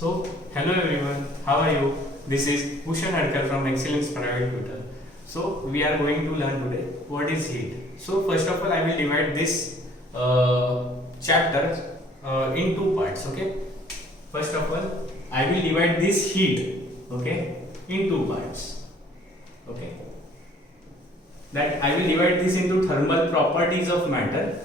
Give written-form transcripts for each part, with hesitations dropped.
So, hello everyone, how are you? This is Bhushan Hadkar from Excellence Private Tutor. So, we are going to learn today what is heat. So, first of all, I will divide this chapter in two parts. Okay. First of all, I will divide this heat. Okay, in two parts. Okay. That I will divide this into thermal properties of matter.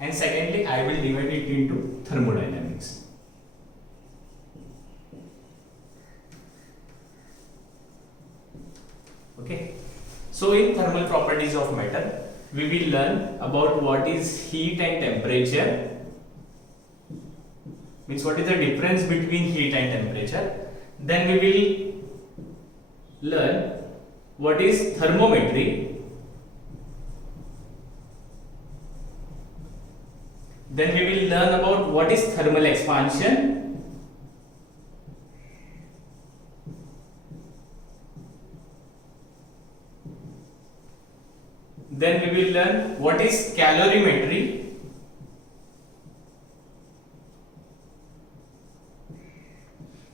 And secondly, I will divide it into thermodynamics. Okay. So in thermal properties of matter, we will learn about what is heat and temperature. Means what is the difference between heat and temperature. Then we will learn what is thermometry. Then we will learn about what is thermal expansion. Then we will learn what is calorimetry.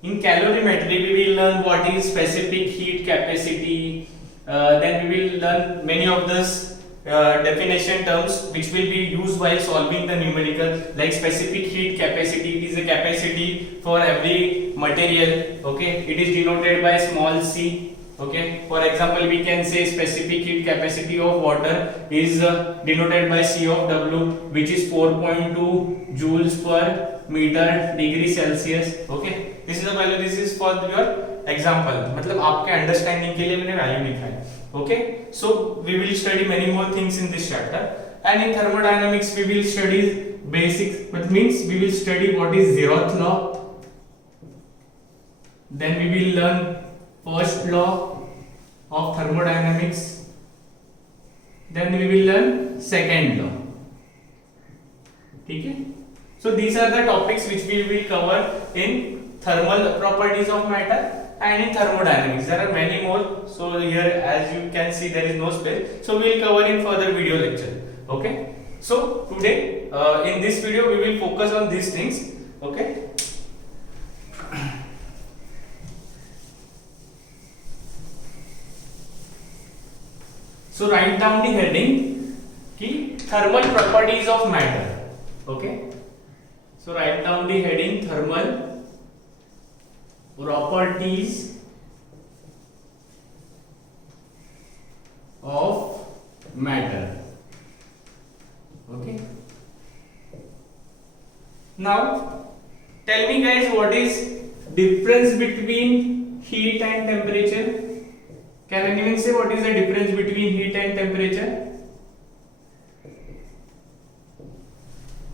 In calorimetry, we will learn what is specific heat capacity. Then we will learn many of those definition terms which will be used while solving the numerical, like specific heat capacity. It is a capacity for every material. Okay, it is denoted by small c. Okay, for example, we can say specific heat capacity of water is denoted by C of W, which is 4.2 joules per meter degree Celsius. Okay, this is the value. This is for your example. मतलब आपके understanding के लिए मैंने value लिखा है. Okay, so we will study many more things in this chapter, and in thermodynamics we will study basics. That means we will study what is zeroth law. Then we will learn first law of thermodynamics. Then we will learn second law. ठीक है? So these are the topics which we will cover in thermal properties of matter and in thermodynamics. There are many more. So here, as you can see, there is no space. So we will cover in further video lecture. Okay? So today, in this video, we will focus on these things. Okay? So write down the heading ki thermal properties of matter. Okay? So write down the heading thermal properties of matter. Okay. Now tell me guys, what is difference between heat and temperature? Can anyone say what is the difference between heat and temperature?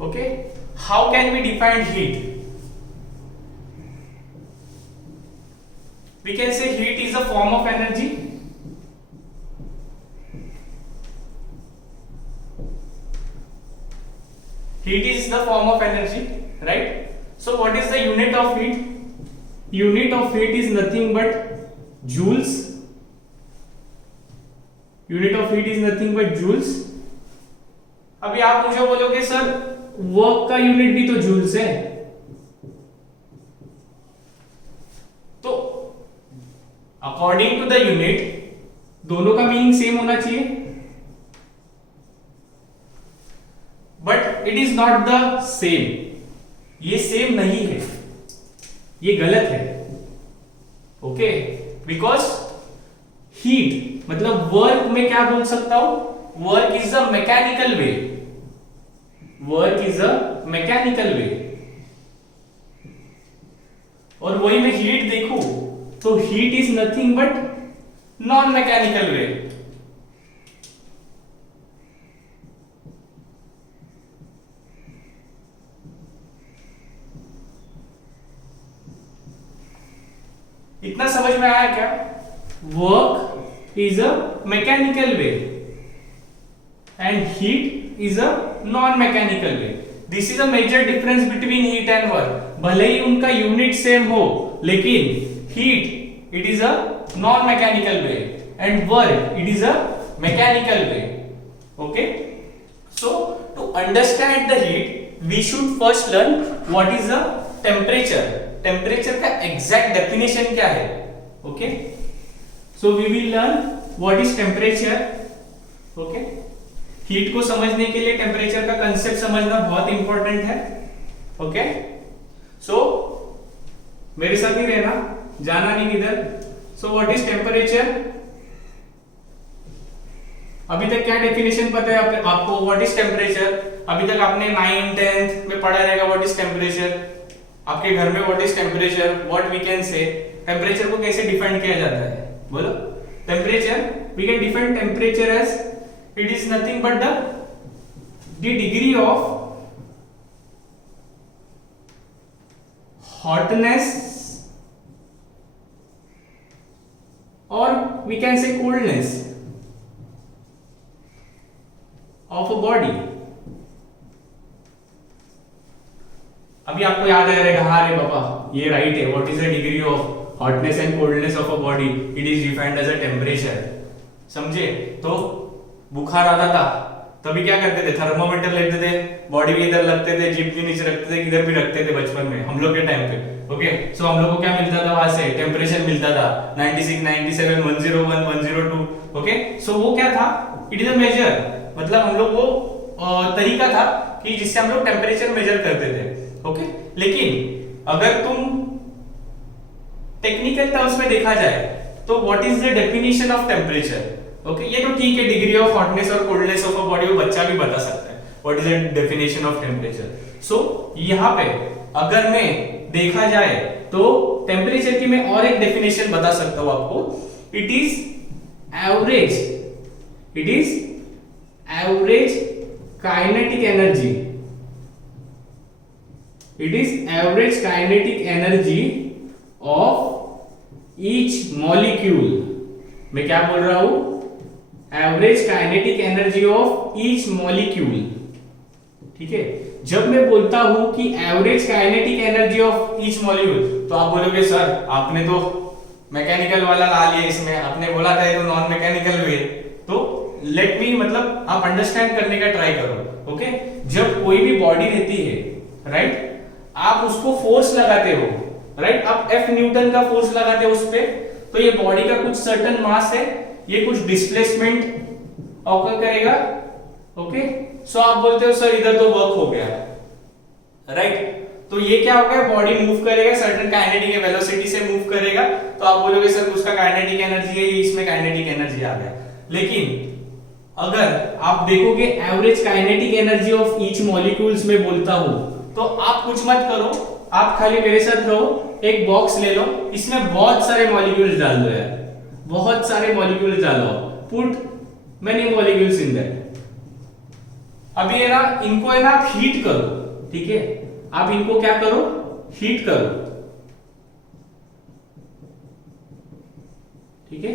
Okay. How can we define heat? We can say heat is a form of energy. Heat is the form of energy, right? So what is the unit of heat? Unit of heat is nothing but joules. Unit of heat is nothing but joules. अभी आप मुझे बोलोगे sir work का unit भी तो joules है, तो according to the unit दोनों का मीनिंग सेम होना चाहिए, but it is not the same. ये सेम नहीं है, ये गलत है. ओके, बिकॉज हीट मतलब वर्क में क्या बोल सकता हूं, work is a mechanical way. Work is a mechanical वे. और वही मैं हीट देखूं तो heat is nothing but non mechanical वे. इतना समझ में आया क्या? Work is a mechanical way and heat is a non-mechanical way. This is a major difference between heat and work. भले ही उनका यूनिट सेम हो, लेकिन heat it is a non-mechanical way. and work it is a mechanical way. Okay, so to understand the heat we should first learn what is the temperature. Temperature का exact definition क्या है. Okay, so we will learn what is temperature. Okay, heat को समझने के लिए temperature का concept समझना बहुत इंपॉर्टेंट है. ओके, सो मेरे साथ ही रहना, जाना नहीं किधर. So what is temperature. अभी तक क्या डेफिनेशन पता है आपको व्हाट इज टेम्परेचर. अभी तक आपने 9th 10th में पढ़ा रहेगा व्हाट इज टेम्परेचर. आपके घर में what is temperature, what we can say. Temperature को कैसे डिफाइन किया जाता है, बोलो. Temperature we can define temperature as it is nothing but the degree of hotness or we can say coldness of a body. अभी आपको याद आ रहेगा, हाँ रे बाबा ये राइट है. What is the degree of hotness and coldness of a body, it is defined as a temperature. समझे. तो बुखार आता था तभी क्या करते थे, थर्मोमीटर लेते थे, बॉडी के इधर लगते थे, जीभ के नीचे रखते थे, किधर भी रखते थे बचपन में हम लोग के टाइम पे. ओके, सो हम लोग को क्या मिलता था वहां से, टेम्परेचर मिलता था 96 97 101 102. ओके, सो वो क्या था, इट इज अ मेजर. मतलब हम लोग वो तरीका था कि जिससे हम लोग टेम्परेचर मेजर करते थे. ओके, लेकिन अगर तुम टेक्निकल टर्म्स में देखा जाए तो what is the definition of temperature. Okay, ये तो ठीक है, डिग्री ऑफ हॉटनेस और कोल्डनेस ऑफ अ बॉडी वो बच्चा भी बता सकता है. What is the definition of temperature. So यहाँ पे अगर मैं देखा जाए तो टेम्परेचर की मैं और एक डेफिनेशन बता सकता हूं आपको. It is average, it is average kinetic energy. It is average kinetic energy of each molecule. मैं क्या बोल रहा हूं, average kinetic energy of each molecule. ठीक है, जब मैं बोलता हूं कि average kinetic energy of each molecule तो आप बोलोगे सर आपने तो मैकेनिकल वाला ला लिया इसमें, आपने बोला था ये तो नॉन मैकेनिकल वे. तो लेट मी मतलब आप अंडरस्टैंड करने का ट्राई करो. ओके, जब कोई भी बॉडी रहती है, राइट, आप उसको फोर्स लगाते हो, राइट, आप F न्यूटन का फोर्स लगाते हो उस पे, तो ये बॉडी का कुछ सर्टेन मास है, ये कुछ डिस्प्लेसमेंट ऑकर करेगा. ओके, सो आप बोलते हो सर इधर तो वर्क हो गया, राइट. तो ये क्या हो गया, बॉडी मूव करेगा, सर्टेन काइनेटिक वेलोसिटी से मूव करेगा. तो आप बोलोगे सर उसका काइनेटिक एनर्जी है, इसमें काइनेटिक एनर्जी आ गया. लेकिन अगर आप देखोगे average kinetic energy of each molecules में बोलता हूं तो आप कुछ मत करो, आप खाली मेरे साथ रहो. एक बॉक्स ले लो, इसमें बहुत सारे मॉलिक्यूल्स डाल दो यार, बहुत सारे मॉलिक्यूल्स डालो. Put many molecules in that. अभी है ना, इनको है ना आप हीट करो. ठीक है, आप इनको क्या करो, हीट करो. ठीक है,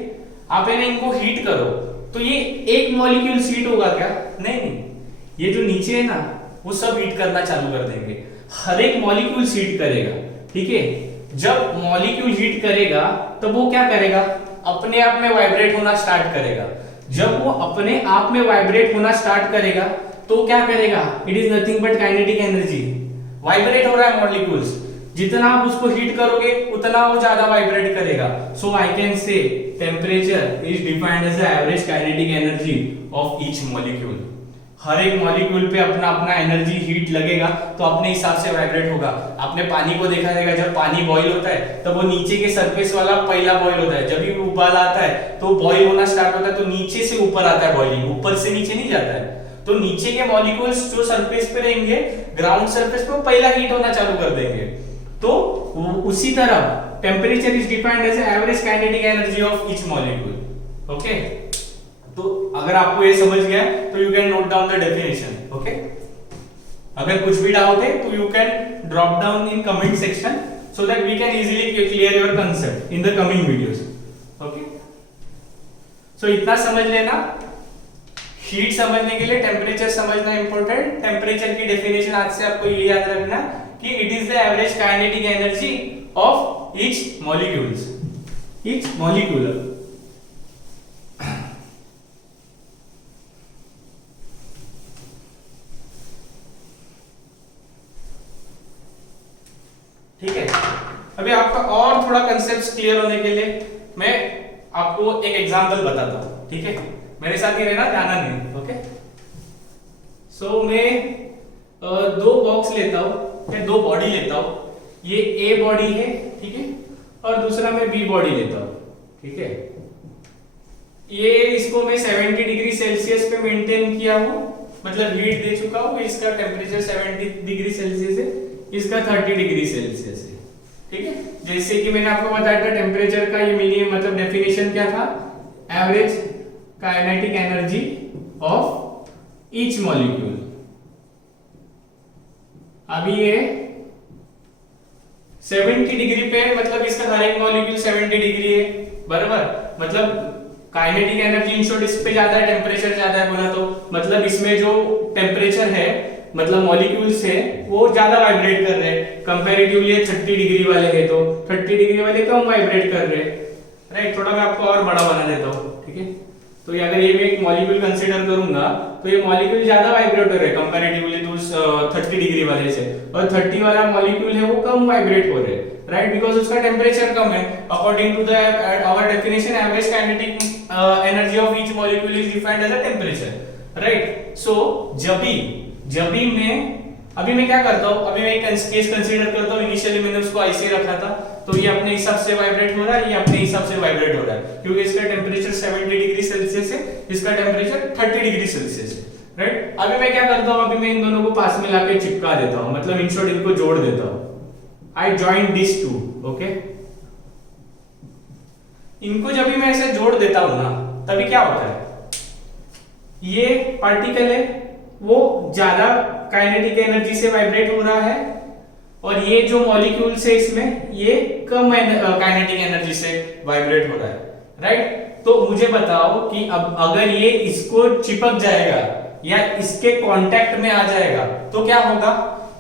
आप है ना इनको हीट करो तो ये एक मॉलिक्यूल हीट होगा क्या, नहीं, ये जो नीचे है ना वो सब हीट करना चालू कर देंगे. हर एक मॉलिक्यूल हीट करेगा. ठीक है, जब मॉलिक्यूल हीट करेगा तो वो क्या करेगा, अपने आप में वाइब्रेट होना स्टार्ट करेगा. जब वो अपने आप में वाइब्रेट होना स्टार्ट करेगा तो क्या करेगा, it is nothing but kinetic energy. Vibrate हो रहा है मॉलिक्यूल्स, जितना आप उसको हीट करोगे उतना वो ज्यादा वाइब्रेट करेगा. So I can say temperature is defined as the average kinetic energy of each molecule. हर एक मॉलिक्यूल पे अपना अपना एनर्जी हीट लगेगा तो अपने हिसाब से वाइब्रेट होगा. आपने पानी को देखा रहेगा, जब पानी बॉईल होता है तो वो नीचे के सरफेस वाला पहला बॉईल होता है. जब भी उबाल आता है तो बॉईल होना स्टार्ट होता है तो नीचे से ऊपर आता है बॉइलिंग, ऊपर से नीचे नहीं जाता है. तो नीचे के मॉलिक्यूल्स जो सरफेस पे रहेंगे, ग्राउंड सरफेस पे, पहला हीट होना चालू कर देंगे. तो उसी तरह temperature is defined as average kinetic energy of each molecule. Okay, तो अगर आपको ये समझ गया तो you can note down the definition. Okay, अगर कुछ भी डाउट है तो you can drop down in comment section so that we can easily clear your concept in the coming videos. Okay, so इतना समझ लेना. हीट समझने के लिए टेम्परेचर समझना इंपॉर्टेंट. टेम्परेचर की डेफिनेशन आज से आपको ये याद रखना कि it is the average kinetic energy of each molecules, each molecule. ठीक है। अभी आपका और थोड़ा कंसेप्ट क्लियर होने के लिए मैं आपको एक एग्जांपल बताता हूं, ठीक है। मेरे साथ ही रहना, जाना नहीं, ओके। सो मैं दो बॉक्स लेता हूं, मैं दो बॉडी लेता हूं, ये ए बॉडी है, ठीक है, और दूसरा मैं बी बॉडी लेता हूं, ठीक है। ये इसको मैं 70 डिग्री सेल्सियस पे मेंटेन किया हूं, मतलब हीट दे चुका हूं, इसका टेम्परेचर 70 डिग्री सेल्सियस है, इसका 30 डिग्री सेल्सियस है, ठीक है। जैसे कि मैंने आपको बताया था टेम्परेचर का ये मिनिमम मतलब डेफिनेशन क्या था, average kinetic energy of each molecule. अभी ये 70 डिग्री पे, मतलब इसका हर एक मॉलिक्यूल 70 डिग्री है, बराबर। मतलब काइनेटिक एनर्जी इन शॉर्ट इस पे ज्यादा है, टेम्परेचर ज्यादा है बोला तो मतलब इसमें जो टेम्परेचर है, मतलब मॉलिक्यूल्स है वो ज्यादा वाइब्रेट कर रहे हैं कंपैरेटिवली 30 डिग्री वाले है, तो 30 डिग्री वाले कम वाइब्रेट कर रहे हैं, राइट। थोड़ा मैं आपको और बड़ा बना देता हूँ, ठीक है। तो अगर ये मैं एक मॉलिक्यूल कंसीडर करूंगा तो ये मॉलिक्यूल ज्यादा वाइब्रेट हो रहे हैं कंपैरेटिवली तो 30 डिग्री वाले से, और 30 वाला मॉलिक्यूल है वो कम वाइब्रेट हो रहे हैं, राइट, बिकॉज उसका टेम्परेचर कम है। According to the our definition, average kinetic energy of each molecule is defined as a temperature, right. So जब भी मैं अभी मैं क्या करता हूँ, अभी मैं एक केस कंसीडर करता हूँ, इनिशियली मैंने उसको ऐसे रखा था, तो ये अपने हिसाब से वाइब्रेट हो रहा है, ये अपने हिसाब से वाइब्रेट हो रहा है, क्योंकि इसका टेम्परेचर 70 डिग्री सेल्सियस है, इसका टेम्परेचर 30 डिग्री सेल्सियस है, राइट। अभी मैं क्या करता हूँ, अभी मैं इन दोनों को पास में लाके चिपका देता हूँ, मतलब इन शॉर्ट इनको जोड़ देता हूँ, I join this two, okay. इनको जब भी मैं ऐसे जोड़ देता हूं ना, तभी क्या होता है, ये पार्टिकल है वो ज्यादा काइनेटिक एनर्जी से वाइब्रेट हो रहा है, और ये जो मॉलिक्यूल्स है इसमें ये कम काइनेटिक एनर्जी से वाइब्रेट हो रहा है, राइट। तो मुझे बताओ कि अब अगर ये इसको चिपक जाएगा या इसके कांटेक्ट में आ जाएगा तो क्या होगा,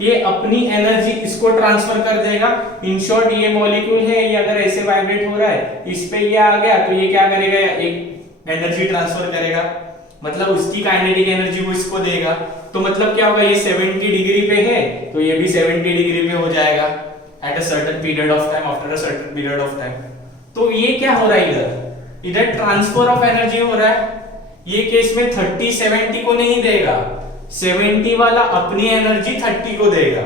ये अपनी एनर्जी इसको ट्रांसफर कर देगा। इन शॉर्ट ये मॉलिक्यूल है, ये अगर ऐसे वाइब्रेट हो रहा है, इस पे ये आ गया तो ये क्या करेगा, एक एनर्जी ट्रांसफर करेगा, मतलब उसकी काइनेटिक एनर्जी वो इसको देगा। तो मतलब क्या होगा, ये 70 डिग्री पे है तो ये भी 70 डिग्री पे हो जाएगा at a certain period of time, after a certain period of time. तो ये क्या हो रहा है, इधर ट्रांसफर ऑफ एनर्जी हो रहा है। ये केस में 30 70 को नहीं देगा, 70 वाला अपनी एनर्जी 30 को देगा।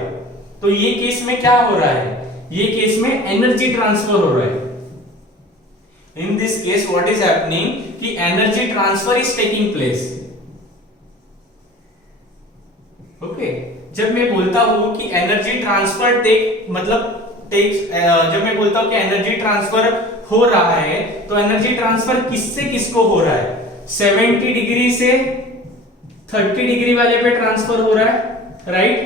तो ये केस में क्या हो रहा है, ये केस में एनर्जी ट्रांसफर हो रहा है। In this case what is happening कि energy transfer is taking place, okay. जब मैं बोलता हूं कि एनर्जी ट्रांसफर जब मैं बोलता हूं कि एनर्जी ट्रांसफर हो रहा है, तो एनर्जी ट्रांसफर किससे किसको हो रहा है, 70 डिग्री से 30 डिग्री वाले पे ट्रांसफर हो रहा है, राइट।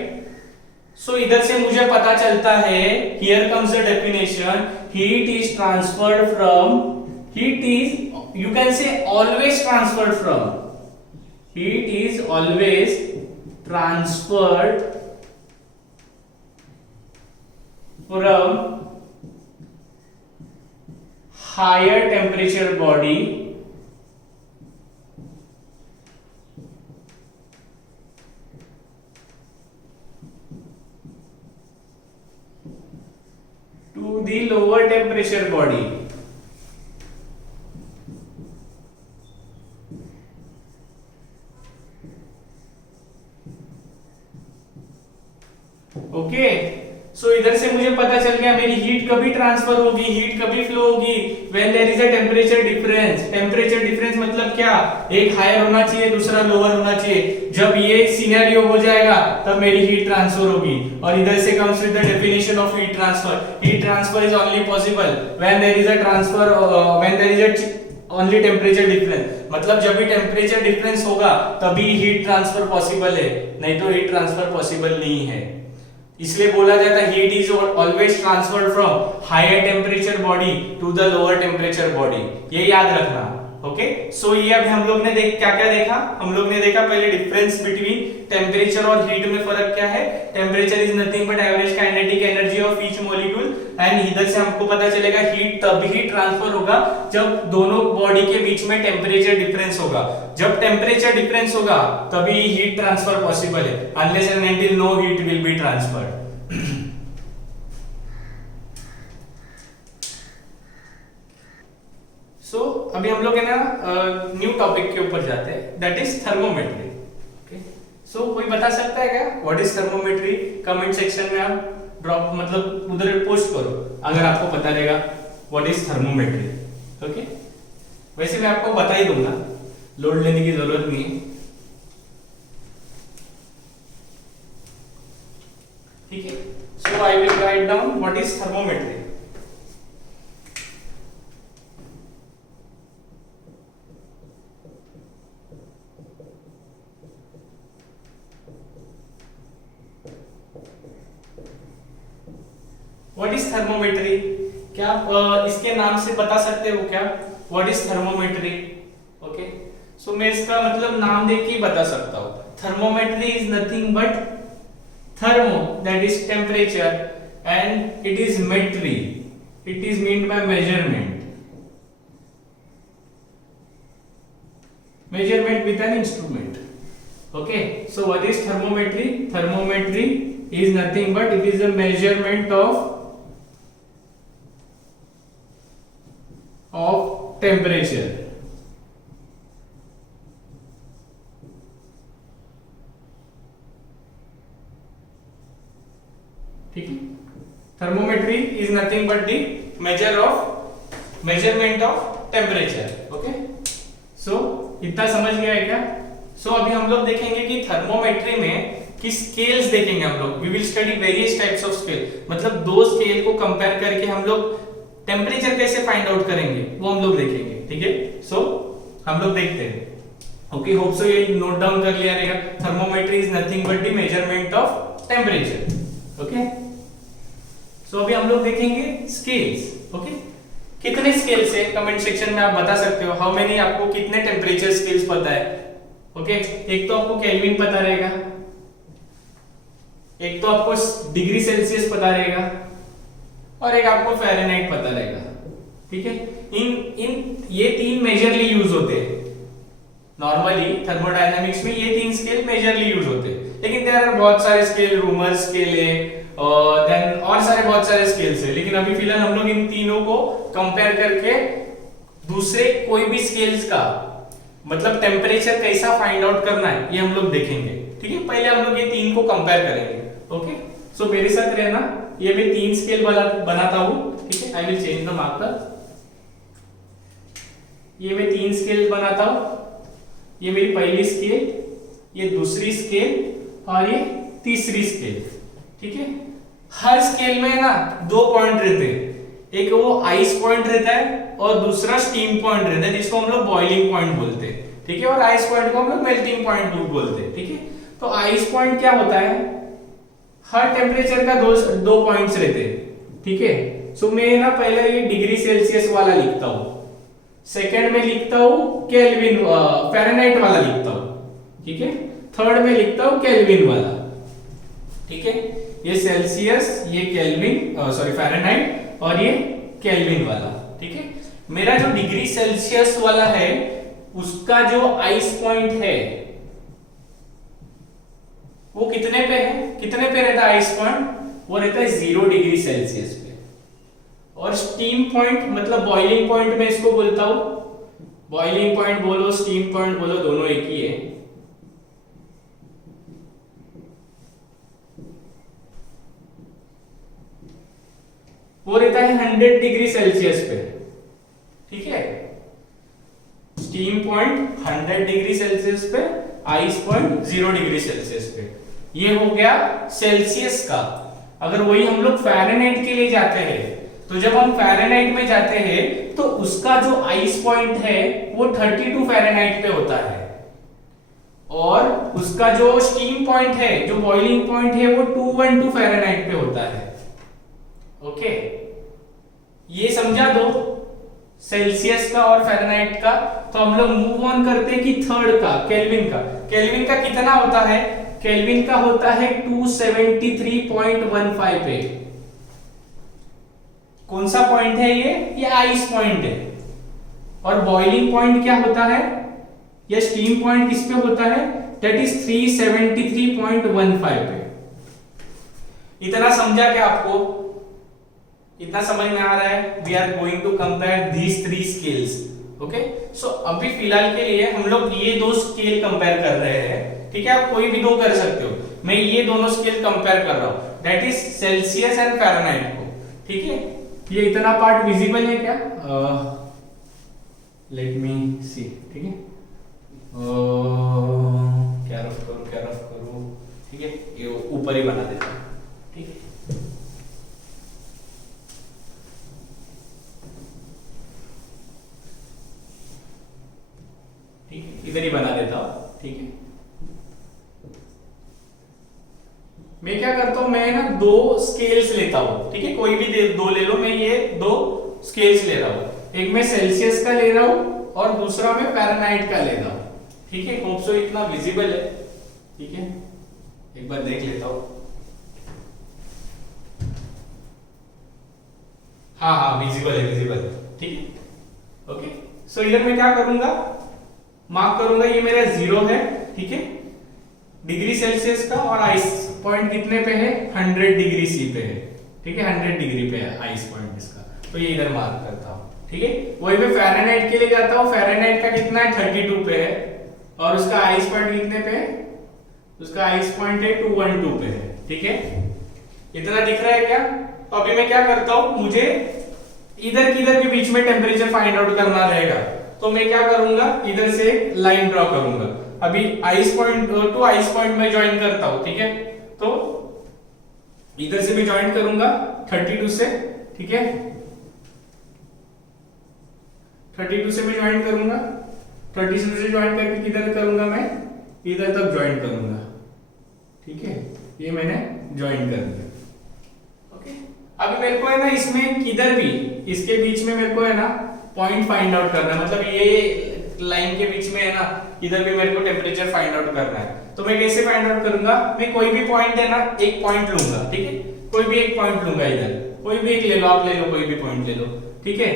सो इधर से मुझे पता चलता है, here comes the definition, heat is transferred from, heat is you can say always transferred from, heat is always transferred from higher temperature body to the lower temperature body. Okay, so इधर से मुझे पता चल गया मेरी heat कभी transfer होगी, heat कभी फ्लो होगी, when there is a temperature difference. Temperature difference मतलब क्या, एक हायर होना चाहिए दूसरा लोअर होना चाहिए। जब ये सिनेरियो हो जाएगा तब मेरी हीट ट्रांसफर होगी। और इधर से comes with the definition of heat transfer. Heat transfer is only possible when there is a transfer, when there is a only temperature difference, मतलब जब भी टेम्परेचर डिफरेंस होगा तभी हीट ट्रांसफर पॉसिबल है, नहीं तो हीट ट्रांसफर पॉसिबल नहीं है। इसलिए बोला जाता है heat is always transferred from higher temperature body to the lower temperature body, ये याद रखना। ओके, सो ये अभी हम लोग ने क्या क्या देखा, हम लोग ने देखा पहले डिफरेंस बिटवीन टेम्परेचर और हीट में फर्क क्या है। Temperature is nothing but average kinetic energy of each molecule, and इधर से हमको पता चलेगा हीट तभी ट्रांसफर होगा जब दोनों बॉडी के बीच में टेम्परेचर डिफरेंस होगा। जब टेम्परेचर डिफरेंस होगा तभी हीट ट्रांसफर पॉसिबल है, unless and until no heat will be transferred. हम लोग है ना न्यू टॉपिक के ऊपर जाते हैं, दैट इज थर्मोमेट्री। ओके, सो कोई बता सकता है क्या what is thermometry? Comment section में आप ड्रॉप मतलब उधर पोस्ट करो अगर आपको पता रहेगा व्हाट इज थर्मोमेट्री। ओके, वैसे मैं आपको बता ही दूंगा, लोड लेने की जरूरत नहीं है। ठीक है, so I will write down what is thermometry. What is thermometry? क्या आप इसके नाम से बता सकते हो क्या what is thermometry? Okay, so मैं इसका मतलब नाम देख के ही बता सकता हूं। Thermometry is nothing but thermo, that is temperature, and it is metry, it is meant by measurement with an instrument. Okay, so what is thermometry? Thermometry is nothing but it is a measurement of temperature. ठीक है, thermometry is nothing but the measurement of temperature. Okay, so इतना समझ गया है क्या? सो अभी हम लोग देखेंगे कि थर्मोमेट्री में कि स्केल्स देखेंगे हम लोग। We will study various types of scale, मतलब दो स्केल को कंपेयर करके हम लोग टेम्परेचर कैसे फाइंड आउट करेंगे वो हम लोग देखेंगे। ठीक है, सो हम लोग देखते हैं। ओके, होप सो ये नोट डाउन कर लिया रहेगा। Thermometry is nothing but the measurement of temperature. Okay, so अभी हम लोग देखेंगे स्केल्स। ओके, कितने स्केल्स है कमेंट सेक्शन में आप बता सकते हो। हाउ मेनी, आपको कितने टेम्परेचर स्केल्स पता है? ओके, एक तो आपको केल्विन पता रहेगा, एक तो आपको डिग्री सेल्सियस पता रहेगा, और एक आपको फ़ारेनहाइट पता रहेगा। ठीक है, इन ये तीन मेजरली यूज होते हैं। नॉर्मली थर्मोडायनामिक्स में ये तीन स्केल मेजरली यूज होते हैं, लेकिन देयर आर बहुत सारे स्केल, रूमर स्केल है, देन और सारे बहुत सारे स्केल्स है। लेकिन अभी फिलहाल हम लोग इन तीनों को कंपेयर करके दूसरे कोई भी स्केल्स का मतलब टेम्परेचर कैसा फाइंड आउट करना है ये हम लोग देखेंगे। ठीक है, पहले हम लोग ये तीन को कंपेयर करेंगे। ओके, सो मेरे साथ रहना, ये मैं तीन स्केल बनाता हूं। ठीक है, I will change the marker. ये मैं तीन स्केल बनाता हूं, ये मेरी पहली स्केल, ये दूसरी स्केल और ये तीसरी स्केल। ठीक है, हर स्केल में ना दो पॉइंट रहते हैं, एक वो आइस पॉइंट रहता है और दूसरा स्टीम पॉइंट रहता है जिसको हम लोग बॉइलिंग पॉइंट बोलते हैं। ठीक है, और आइस पॉइंट को हम लोग मेल्टिंग पॉइंट बोलते हैं। ठीक है, तो आइस पॉइंट क्या होता है, हर टेम्परेचर का दो पॉइंट्स रहते हैं। ठीक है, सो मैं ना पहले ये डिग्री सेल्सियस वाला लिखता हूं, सेकंड में लिखता हूं केल्विन फ़ारेनहाइट वाला लिखता हूं। ठीक है, थर्ड में लिखता हूं केल्विन वाला। ठीक है, ये सेल्सियस, ये केल्विन सॉरी फ़ारेनहाइट, और ये केल्विन वाला। ठीक है, मेरा जो डिग्री सेल्सियस वाला है उसका जो आइस पॉइंट है वो कितने पे है, कितने पे रहता है आइस पॉइंट? वो रहता है 0 डिग्री सेल्सियस पे। और स्टीम पॉइंट मतलब बॉइलिंग पॉइंट में इसको बोलता हूं, बॉइलिंग पॉइंट बोलो स्टीम पॉइंट बोलो दोनों एक ही है। वो रहता है 100 डिग्री सेल्सियस पे। ठीक है, स्टीम पॉइंट 100 डिग्री सेल्सियस पे, आइस पॉइंट 0 डिग्री सेल्सियस पे। ये हो गया सेल्सियस का। अगर वही हम लोग फ़ारेनहाइट के लिए जाते हैं तो जब हम फ़ारेनहाइट में जाते हैं तो उसका जो आइस पॉइंट है वो 32 फ़ारेनहाइट पे होता है, और उसका जो स्टीम पॉइंट है, जो बॉइलिंग पॉइंट है, वो 212 फ़ारेनहाइट पे होता है। ओके, ये समझा दो सेल्सियस का और फ़ारेनहाइट का। तो हम लोग मूव ऑन करते हैं कि थर्ड का, केल्विन का। केल्विन का कितना होता है? केल्विन का होता है 273.15 कौन सा पॉइंट है ये आइस पॉइंट है। और बॉइलिंग पॉइंट क्या होता है, या स्टीम पॉइंट किस पे होता है? दैट इज 373.15 पे। इतना समझा क्या आपको? इतना समझ में आ रहा है? We are going to compare these three scales. Okay, so अभी फिलहाल के लिए हम लोग ये दो स्केल कंपेयर कर रहे हैं, ठीक है। आप कोई भी दो कर सकते हो, मैं ये दोनों स्केल कंपेयर कर रहा हूं, that is Celsius and Fahrenheit को, ठीक है। ये इतना पार्ट विजिबल है क्या? लेट मी सी, ठीक है। क्या रफ करूं, ठीक है, ये ऊपर ही बना देता हूं, ठीक है। ठीक है, इधर ही बना देता हूं, ठीक है। मैं क्या करता हूं, मैं ना दो स्केल्स लेता हूं, ठीक है, कोई भी दो ले लो, मैं ये दो स्केल्स ले रहा हूं, एक मैं सेल्सियस का ले रहा हूं और दूसरा मैं फ़ारेनहाइट का ले रहा हूं, ठीक है। होप सो इतना विजिबल है, ठीक है, एक बार देख लेता हूं। हाँ विजिबल है, ठीक है। ओके, सो इधर मैं क्या करूंगा, मार्क करूंगा, ये मेरा 0 है, ठीक है, डिग्री सेल्सियस का, और आइस पॉइंट कितने पे है, 100 डिग्री सी पे है, ठीक है, 100 डिग्री पे है आइस पॉइंट इसका, तो ये इधर मार्क करता हूं, ठीक है। वही मैं फ़ारेनहाइट के लिए जाता हूं, फ़ारेनहाइट का कितना है, 32 पे है, और उसका आइस पॉइंट कितने पे है, उसका आइस पॉइंट है 212 पे है, ठीक है। इतना दिख रहा है क्या? तो अभी मैं क्या करता हूं, मुझे इधर किधर के बीच में टेम्परेचर फाइंड आउट करना रहेगा, तो मैं क्या करूंगा, इधर से एक लाइन ड्रॉ करूंगा। अभी ice point two ice point में ज्वाइन करता हूं, ठीक है, तो इधर से मैं ज्वाइन करूंगा 32 से, ठीक है, 32 से मैं ज्वाइन करूंगा, 32 से ज्वाइन करके किधर करूंगा, मैं इधर तक ज्वाइन करूंगा, ठीक है, ये मैंने ज्वाइन कर दिया। ओके, अभी मेरे को है ना इसमें किधर भी इसके बीच में मेरे को है ना पॉइंट फाइंड आउट करना है, मतलब ये लाइन के बीच में है ना, इधर भी मेरे को टेम्परेचर फाइंड आउट करना है। तो मैं कैसे फाइंड आउट करूंगा, मैं कोई भी पॉइंट है ना, एक पॉइंट लूंगा, ठीक है, कोई भी एक पॉइंट लूंगा, इधर कोई भी एक ले लो, आप ले लो, कोई भी पॉइंट ले लो, ठीक है।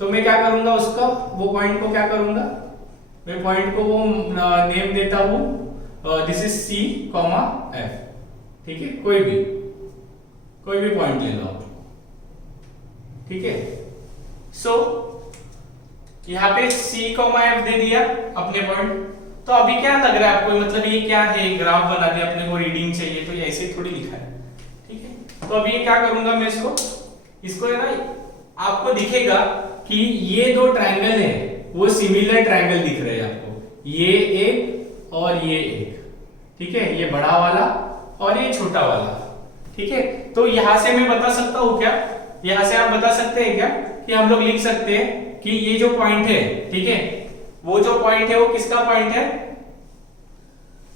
तो मैं क्या करूंगा, उसका वो पॉइंट को क्या करूंगा, मैं पॉइंट को वो नेम देता हूं, दिस इज C, F, ठीक है, कोई भी पॉइंट ले लो आप, ठीक है। सो यहाँ पे C, F दे दिया अपने पॉइंट। तो अभी क्या लग रहा है आपको, मतलब ये क्या है, ग्राफ बना दिया, अपने को रीडिंग चाहिए, तो ये ऐसे थोड़ी लिखा है, ठीक है। तो अभी ये क्या करूंगा, मैं इसको है ना, आपको दिखेगा कि ये दो ट्रायंगल है, वो सिमिलर ट्रायंगल दिख रहे हैं आपको, ये एक और ये एक, ठीक है, ये बड़ा वाला और ये छोटा वाला, ठीक है। तो यहां से मैं बता सकता हूं क्या, यहां से आप बता सकते हैं क्या कि हम लोग लिख सकते हैं कि ये जो पॉइंट है, ठीक है, वो जो पॉइंट है वो किसका पॉइंट है,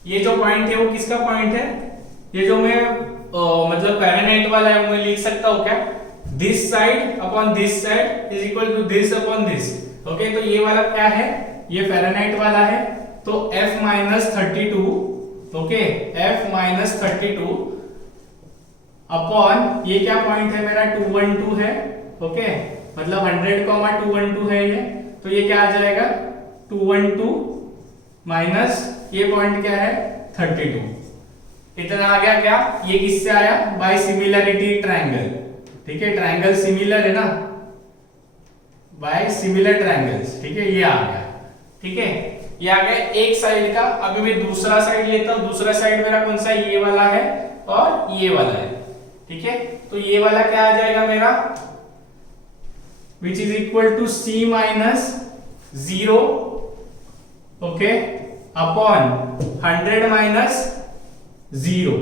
ये जो पॉइंट है वो किसका पॉइंट है, ये जो मैं मतलब फ़ारेनहाइट वाला है, मैं लिख सकता हूं क्या, this side upon this side is equal to this upon this, okay. तो ये वाला क्या है, ये फ़ारेनहाइट वाला है, तो F-32, ओके, F-32 अपॉन ये क्या पॉइंट है मेरा, 212 है, ओके, मतलब 100,212 है ये, तो ये क्या आ जाएगा, 212 माइनस ये पॉइंट क्या है, 32, इतना आ गया क्या, ये किससे आया, बाय सिमिलरिटी ट्रायंगल, ठीक है, ट्रायंगल सिमिलर है ना, बाय सिमिलर ट्रायंगल्स, ठीक है, ये आ गया, ठीक है, ये आ गया एक साइड का। अभी मैं दूसरा साइड लेता हूं, दूसरा साइड मेरा कौन सा, ये वाला है और ये वाला है, ठीक है। तो ये वाला क्या आ जाएगा मेरा, which is equal to C minus 0, okay, upon 100 minus 0,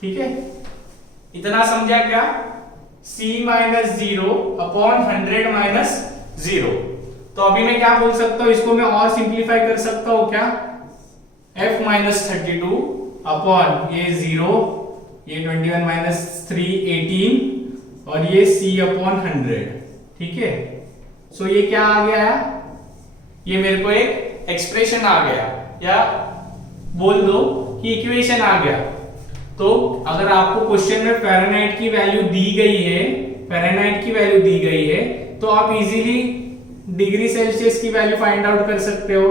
ठीक है, इतना समझा क्या, C माइनस 0 अपॉन 100 माइनस 0। तो अभी मैं क्या बोल सकता हूं, इसको मैं और सिंप्लीफाई कर सकता हूं क्या, F माइनस 32 अपॉन ये 0, ये 21 माइनस 3 18 और ये C अपॉन 100, ठीक है। सो ये क्या आ गया, ये मेरे को एक एक्सप्रेशन आ गया, या बोल दो कि इक्वेशन आ गया। तो अगर आपको क्वेश्चन में फ़ारेनहाइट की वैल्यू दी गई है, फ़ारेनहाइट की वैल्यू दी गई है, तो आप इजीली डिग्री सेल्सियस की वैल्यू फाइंड आउट कर सकते हो,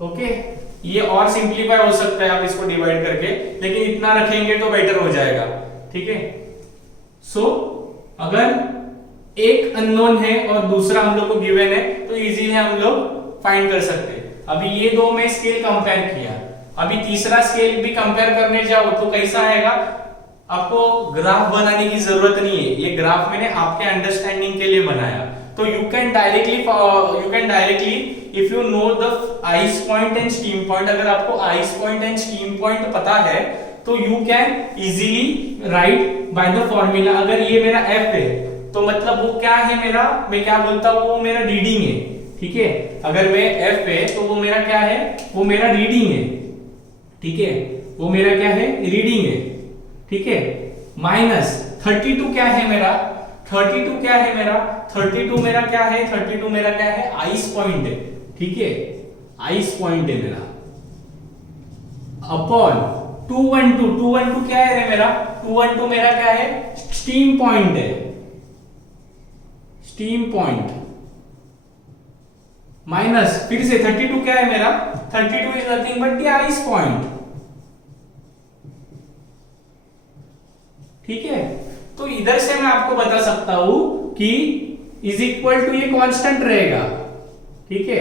ओके। ये और सिंप्लीफाई हो सकता है आप इसको डिवाइड करके, लेकिन इतना रखेंगे तो बेटर हो जाएगा, ठीक है। सो अगर एक अननोन है और दूसरा हम लोग को गिवन है, तो इजीली हम लोग फाइंड कर सकते हैं। अभी ये दो में स्केल कंपेयर किया, अभी तीसरा स्केल भी कंपेयर करने जाओ तो कैसा आएगा, आपको ग्राफ बनाने की जरूरत नहीं है, ये ग्राफ मैंने आपके अंडरस्टैंडिंग के लिए बनाया। तो you can directly if you know the ice point and steam point, अगर आपको ice point and steam point पता है तो you can easily right by the formula. अगर ये मेरा एफ है तो मतलब वो क्या है मेरा, मैं क्या बोलता हूं, वो मेरा रीडिंग है, ठीक है। अगर मैं एफ है तो वो मेरा क्या है, वो मेरा रीडिंग है, ठीक है, वो मेरा क्या है, रीडिंग है, ठीक है। माइनस 32 क्या है मेरा, 32 क्या है मेरा, 32 मेरा क्या है, 32 मेरा क्या है, आइस पॉइंट है, ठीक है, आइस पॉइंट है मेरा, अपॉन 212 क्या है रे मेरा, 212 मेरा क्या है, स्टीम पॉइंट है, स्टीम पॉइंट, माइनस फिर से 32 क्या है मेरा, 32 is nothing but the ice point, ठीक है। तो इधर से मैं आपको बता सकता हूं कि इज इक्वल टू ये कांस्टेंट रहेगा, ठीक है,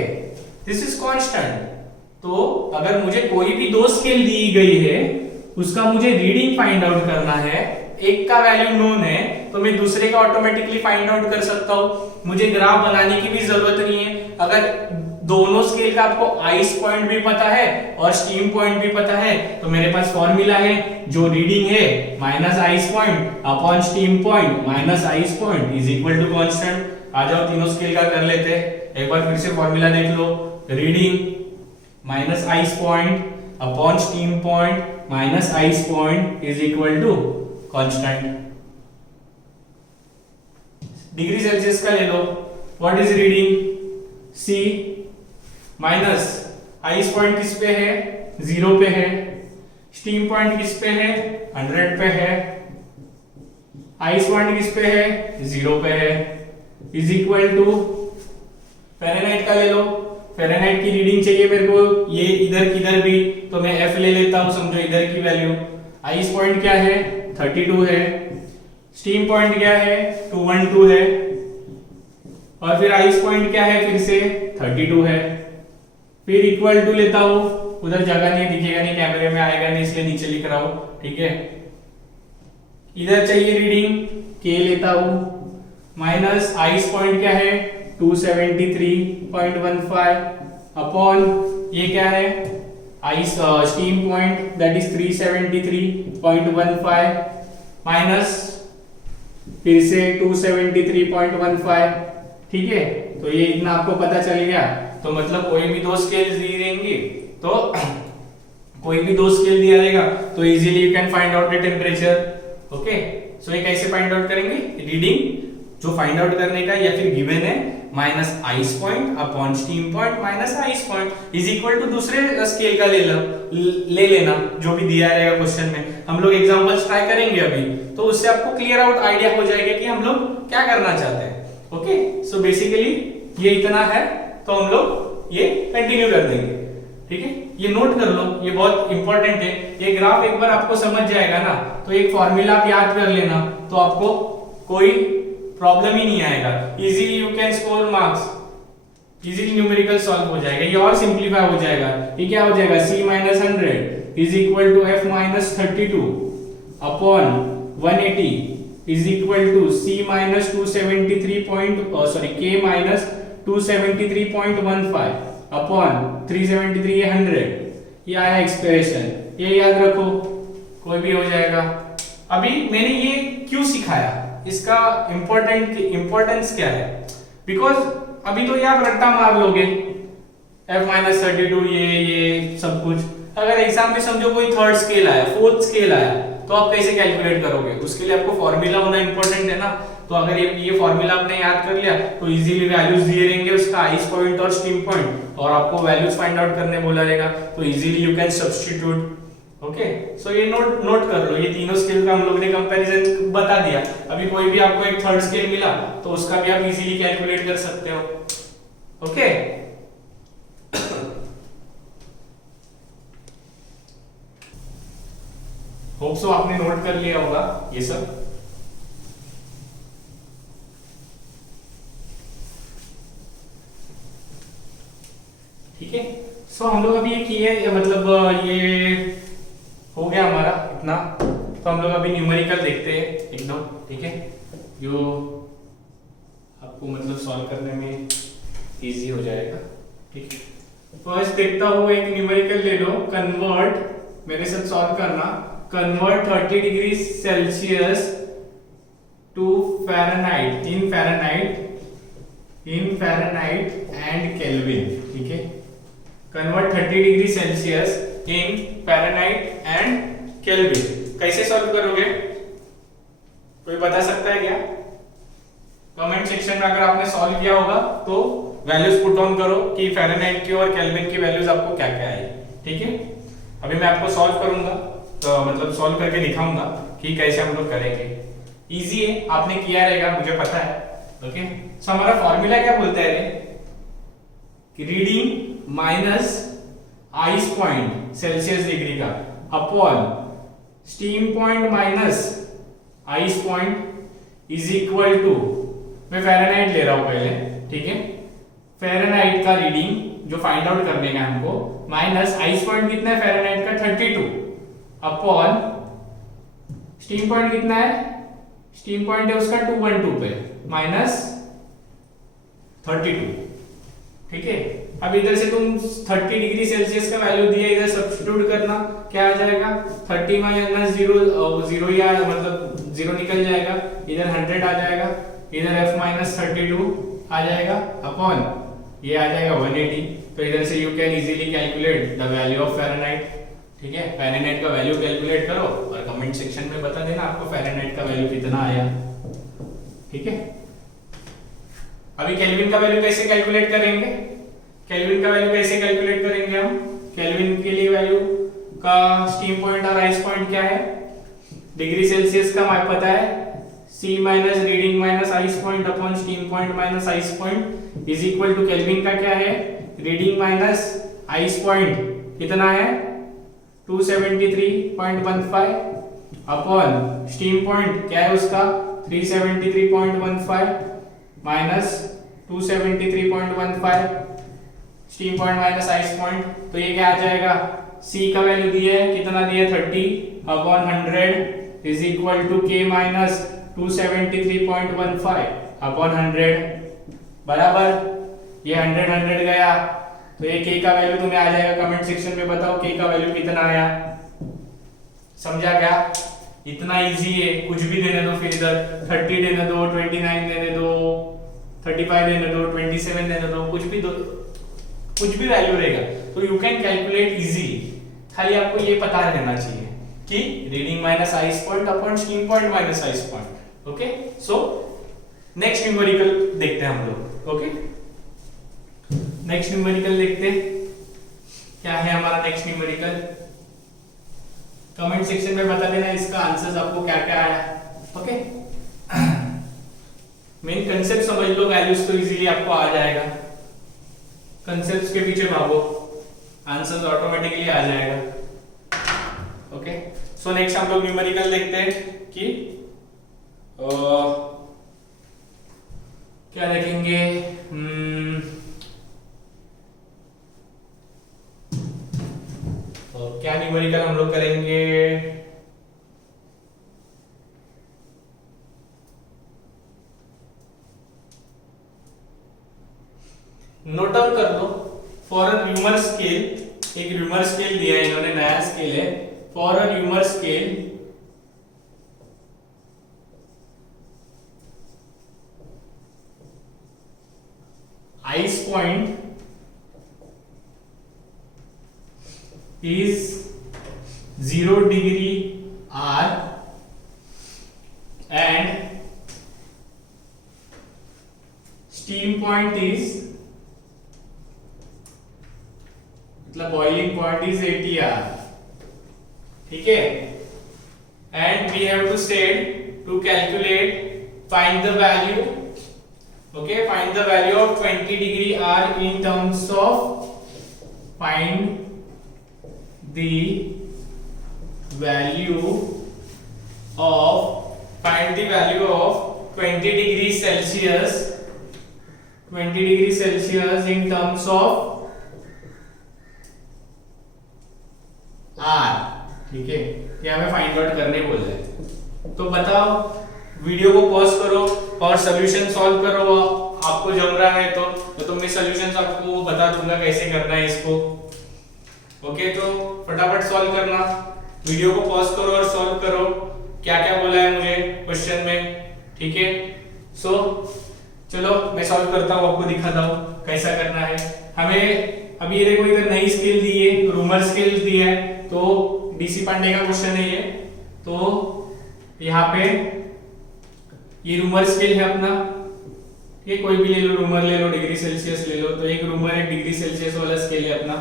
दिस इज कांस्टेंट। तो अगर मुझे कोई भी दो स्केल दी गई है, उसका मुझे रीडिंग फाइंड आउट करना है, एक का वैल्यू नोन है तो मैं दूसरे का ऑटोमेटिकली फाइंड आउट कर सकता हूं, मुझे ग्राफ बनाने की भी जरूरत नहीं है। अगर दोनों स्केल का आपको आइस पॉइंट भी पता है और स्टीम पॉइंट भी पता है तो मेरे पास फॉर्मूला है, जो रीडिंग है minus ice point upon steam point minus ice point is equal to constant. आ जाओ तीनों स्केल का कर लेते हैं, एक बार फिर से फॉर्मूला देख लो, reading minus ice point upon steam point minus ice point is equal to constant. Degree Celsius का ले लो, what is reading, C minus ice point किस पे है, 0 पे है, स्टीम पॉइंट किस पे है, 100 पे है, आइस पॉइंट किस पे है, 0 पे है, इज इक्वल टू फ़ारेनहाइट का ले लो, फ़ारेनहाइट की रीडिंग चाहिए मेरे को, ये इधर किधर भी तो मैं F ले लेता हूं, समझो इधर की वैल्यू, आइस पॉइंट क्या है 32 है, स्टीम पॉइंट क्या है 212 है, और फिर आइस पॉइंट क्या है फिर से 32 है, फिर इक्वल टू लेता हूं, उधर जगह नहीं दिखेगा, नहीं कैमरे में आएगा नहीं, इसलिए नीचे लिख रहा हूं, ठीक है। इधर चाहिए रीडिंग K लेता हूं, माइनस आइस पॉइंट क्या है 273.15 अपॉन ये क्या है ice steam point that is 373.15 minus फिर से 273.15, ठीक है। तो ये इतना आपको पता चल गया, तो मतलब कोई भी दो स्केल दी रहेंगी तो कोई भी दो स्केल दिया रहेगा तो easily you can find out the temperature, okay. So ये कैसे फाइंड आउट करेंगे, रीडिंग जो फाइंड आउट करने का या फिर गिवन है minus ice point upon steam point minus ice point is equal to दूसरे स्केल का ले लेना जो भी दिया रहेगा क्वेश्चन में। हम लोग एग्जांपल्स ट्राई करेंगे अभी, तो उससे आपको क्लियर आउट आइडिया हो जाएगा कि हम लोग क्या करना चाहते हैं, ओके। सो बेसिकली ये इतना है, तो हम लोग ये कंटिन्यू कर देंगे, ठीक है। ये नोट कर लो, ये बहुत इंपॉर्टेंट है, ये ग्राफ एक बार आपको समझ जाएगा ना तो एक फॉर्मूला आप याद कर लेना, तो आपको कोई प्रॉब्लम ही नहीं आएगा, easily you can score marks, easily numerical solve हो जाएगा, ये और सिंपलीफाई हो जाएगा। ये क्या हो जाएगा, C minus 100 is equal to F minus 32 upon 180 is equal to C minus 273 K minus 273.15 upon 373 ये 100, ये आया एक्सप्रेशन, ये याद रखो, कोई भी हो जाएगा। अभी मैंने ये क्यों सिखाया, इसका इंपॉर्टेंस क्या है, बिकॉज अभी तो ये आप रट्टा मार लोगे F माइनस 32 ये सब कुछ, अगर एग्जाम में समझो कोई थर्ड स्केल आया, फोर्थ स्केल आया, तो आप कैसे कैलकुलेट करोगे, उसके लिए आपको फॉर्मूला होना इंपॉर्टेंट है ना। तो अगर ये फॉर्मूला आपने याद कर लिया तो इजीली वैल्यूज दिए रहेंगे उसका आइस पॉइंट और स्टीम पॉइंट, और आपको वैल्यूज फाइंड आउट करने बोला रहेगा, तो easily you can substitute, okay. So ये नोट कर लो, ये तीनों स्केल का हम लोग ने कंपैरिजन बता दिया। अभी कोई भी आपको एक थर्ड स्केल मिला तो उसका भी आप इजीली कैलकुलेट कर सकते हो, ओके। होप सो आपने नोट कर लिया होगा ये सब। ठीक है। सो हम लोग अभी ये किए, मतलब ये हो गया हमारा इतना। तो हम लोग अभी न्यूमेरिकल देखते हैं एकदम, ठीक है, जो आपको मतलब सॉल्व करने में इजी हो जाएगा, ठीक है। फर्स्ट देखता हूँ, एक न्यूमेरिकल ले लो, कन्वर्ट, मेरे साथ सॉल्व करना, convert 30 degree Celsius to Fahrenheit, in Fahrenheit and Kelvin, ठीक है। Convert 30 degree Celsius in Fahrenheit and Kelvin. कैसे सॉल्व करोगे, कोई बता सकता है क्या? कमेंट सेक्शन में अगर आपने सॉल्व किया होगा तो वैल्यूज पुट ऑन करो कि फ़ारेनहाइट की और केल्विन की वैल्यूज आपको क्या क्या आई, ठीक है। अभी मैं आपको सॉल्व करूंगा, तो मतलब सॉल्व करके दिखाऊंगा कि कैसे हम लोग करेंगे। इजी है, आपने किया रहेगा, मुझे पता है, ओके। सो हमारा फॉर्मूला क्या बोलता है कि reading minus ice point celsius degree का upon steam point minus ice point is equal to, मैं फ़ारेनहाइट ले रहा हूं पहले, ठीक है। फ़ारेनहाइट का रीडिंग जो फाइंड आउट करने का हमको, माइनस आइस पॉइंट कितना है फ़ारेनहाइट का 32 अपॉन स्टीम पॉइंट कितना है, स्टीम पॉइंट है उसका 212 पे माइनस 32, ठीक है। अब इधर से तुम 30 डिग्री सेल्सियस का वैल्यू दिया, इधर सब्स्टिट्यूट करना, क्या आ जाएगा 30 माइनस 0 या मतलब 0 निकल जाएगा, इधर 100 आ जाएगा, इधर f माइनस 32 आ जाएगा अपॉन ये आ जाएगा 180। तो इधर से you can easily calculate the value of Fahrenheit, ठीक है। फ़ारेनहाइट का वैल्यू कैलकुलेट करो और कमेंट सेक्शन में बता देना आपको फ़ारेनहाइट का वैल्यू कितना आया, ठीक है। अभी केल्विन का वैल्यू कैसे कैलकुलेट करेंगे, केल्विन का वैल्यू कैसे कैलकुलेट करेंगे हम, केल्विन के लिए वैल्यू का स्टीम पॉइंट और आइस पॉइंट क्या है, डिग्री सेल्सियस का हमें पता है, C minus reading minus ice point upon steam point minus ice point is equal to Kelvin का क्या है, रीडिंग माइनस आइस पॉइंट कितना है 273.15 अपॉन स्टीम पॉइंट क्या है उसका 373.15 minus 273.15 steam point minus ice point. तो ये क्या आ जाएगा, C का वैल्यू दिया है, कितना दिया है 30 upon 100 is equal to K minus 273.15 upon 100 बराबर, ये 100 गया, तो ये K का वैल्यू तुम्हें आ जाएगा, कमेंट सेक्शन में बताओ K का वैल्यू कितना आया, समझा क्या? इतना इजी है, कुछ भी देने दो, फिर इधर 30 देने दो, 29 देने दो, 35 देने दो, 27 देने दो, कुछ भी दो, कुछ भी वैल्यू रहेगा, तो यू कैन कैलकुलेट इजी। खाली आपको ये पता रहना चाहिए कि reading minus ice point upon steam point minus ice point, okay. So next numerical देखते हैं हम लोग, ओके। नेक्स्ट न्यूमेरिकल देखते हैं, क्या है हमारा नेक्स्ट न्यूमेरिकल, कमेंट सेक्शन में बता देना इसका आंसर्स आपको क्या क्या आया, ओके। मेन कंसेप्ट समझ लो, वैल्यूज तो इजीली आपको आ जाएगा, कंसेप्ट्स के पीछे भागो, आंसर्स ऑटोमेटिकली आ जाएगा, ओके। सो नेक्स्ट हम लोग न्यूमेरिकल देखते हैं कि क्या देखेंगे, क्या न्यूमेरिकल हम लोग करेंगे, नोट डाउन कर लो, फॉर अ र्यूमर स्केल, एक र्यूमर स्केल दिया है इन्होंने, नया स्केल है, for a rumour scale ice point is 0 degree R and steam point is, मतलब boiling point is 80 R, ठीक है। and we have to state to calculate, find the value, okay, find the value of 20 degree R in terms of, find the value of 20 degree Celsius, 20 degree Celsius in terms of ठीक है, ये हमें find out करने बोल रहे हैं। तो बताओ, वीडियो को पॉज करो और सॉल्यूशन सॉल्व करो। आपको जम रहा है तो मैं सॉल्यूशंस आपको बता दूंगा कैसे करना है इसको। ओके, तो फटाफट सॉल्व करना, वीडियो को पॉज करो और सॉल्व करो क्या क्या बोला है मुझे क्वेश्चन में। ठीक है, सो चलो मैं सॉल्व करता हूँ, आपको दिखाता हूँ कैसा करना है। हमें अभी ये देखो इधर नई स्केल दी है, रूमर स्केल दी है, तो डीसी पांडे का क्वेश्चन है ये। तो यहाँ पे ये रूमर स्केल है अपना, ये कोई भी ले लो, रूमर ले लो, डिग्री सेल्सियस ले लो। तो एक रूमर एक डिग्री सेल्सियस वाला स्केल है अपना।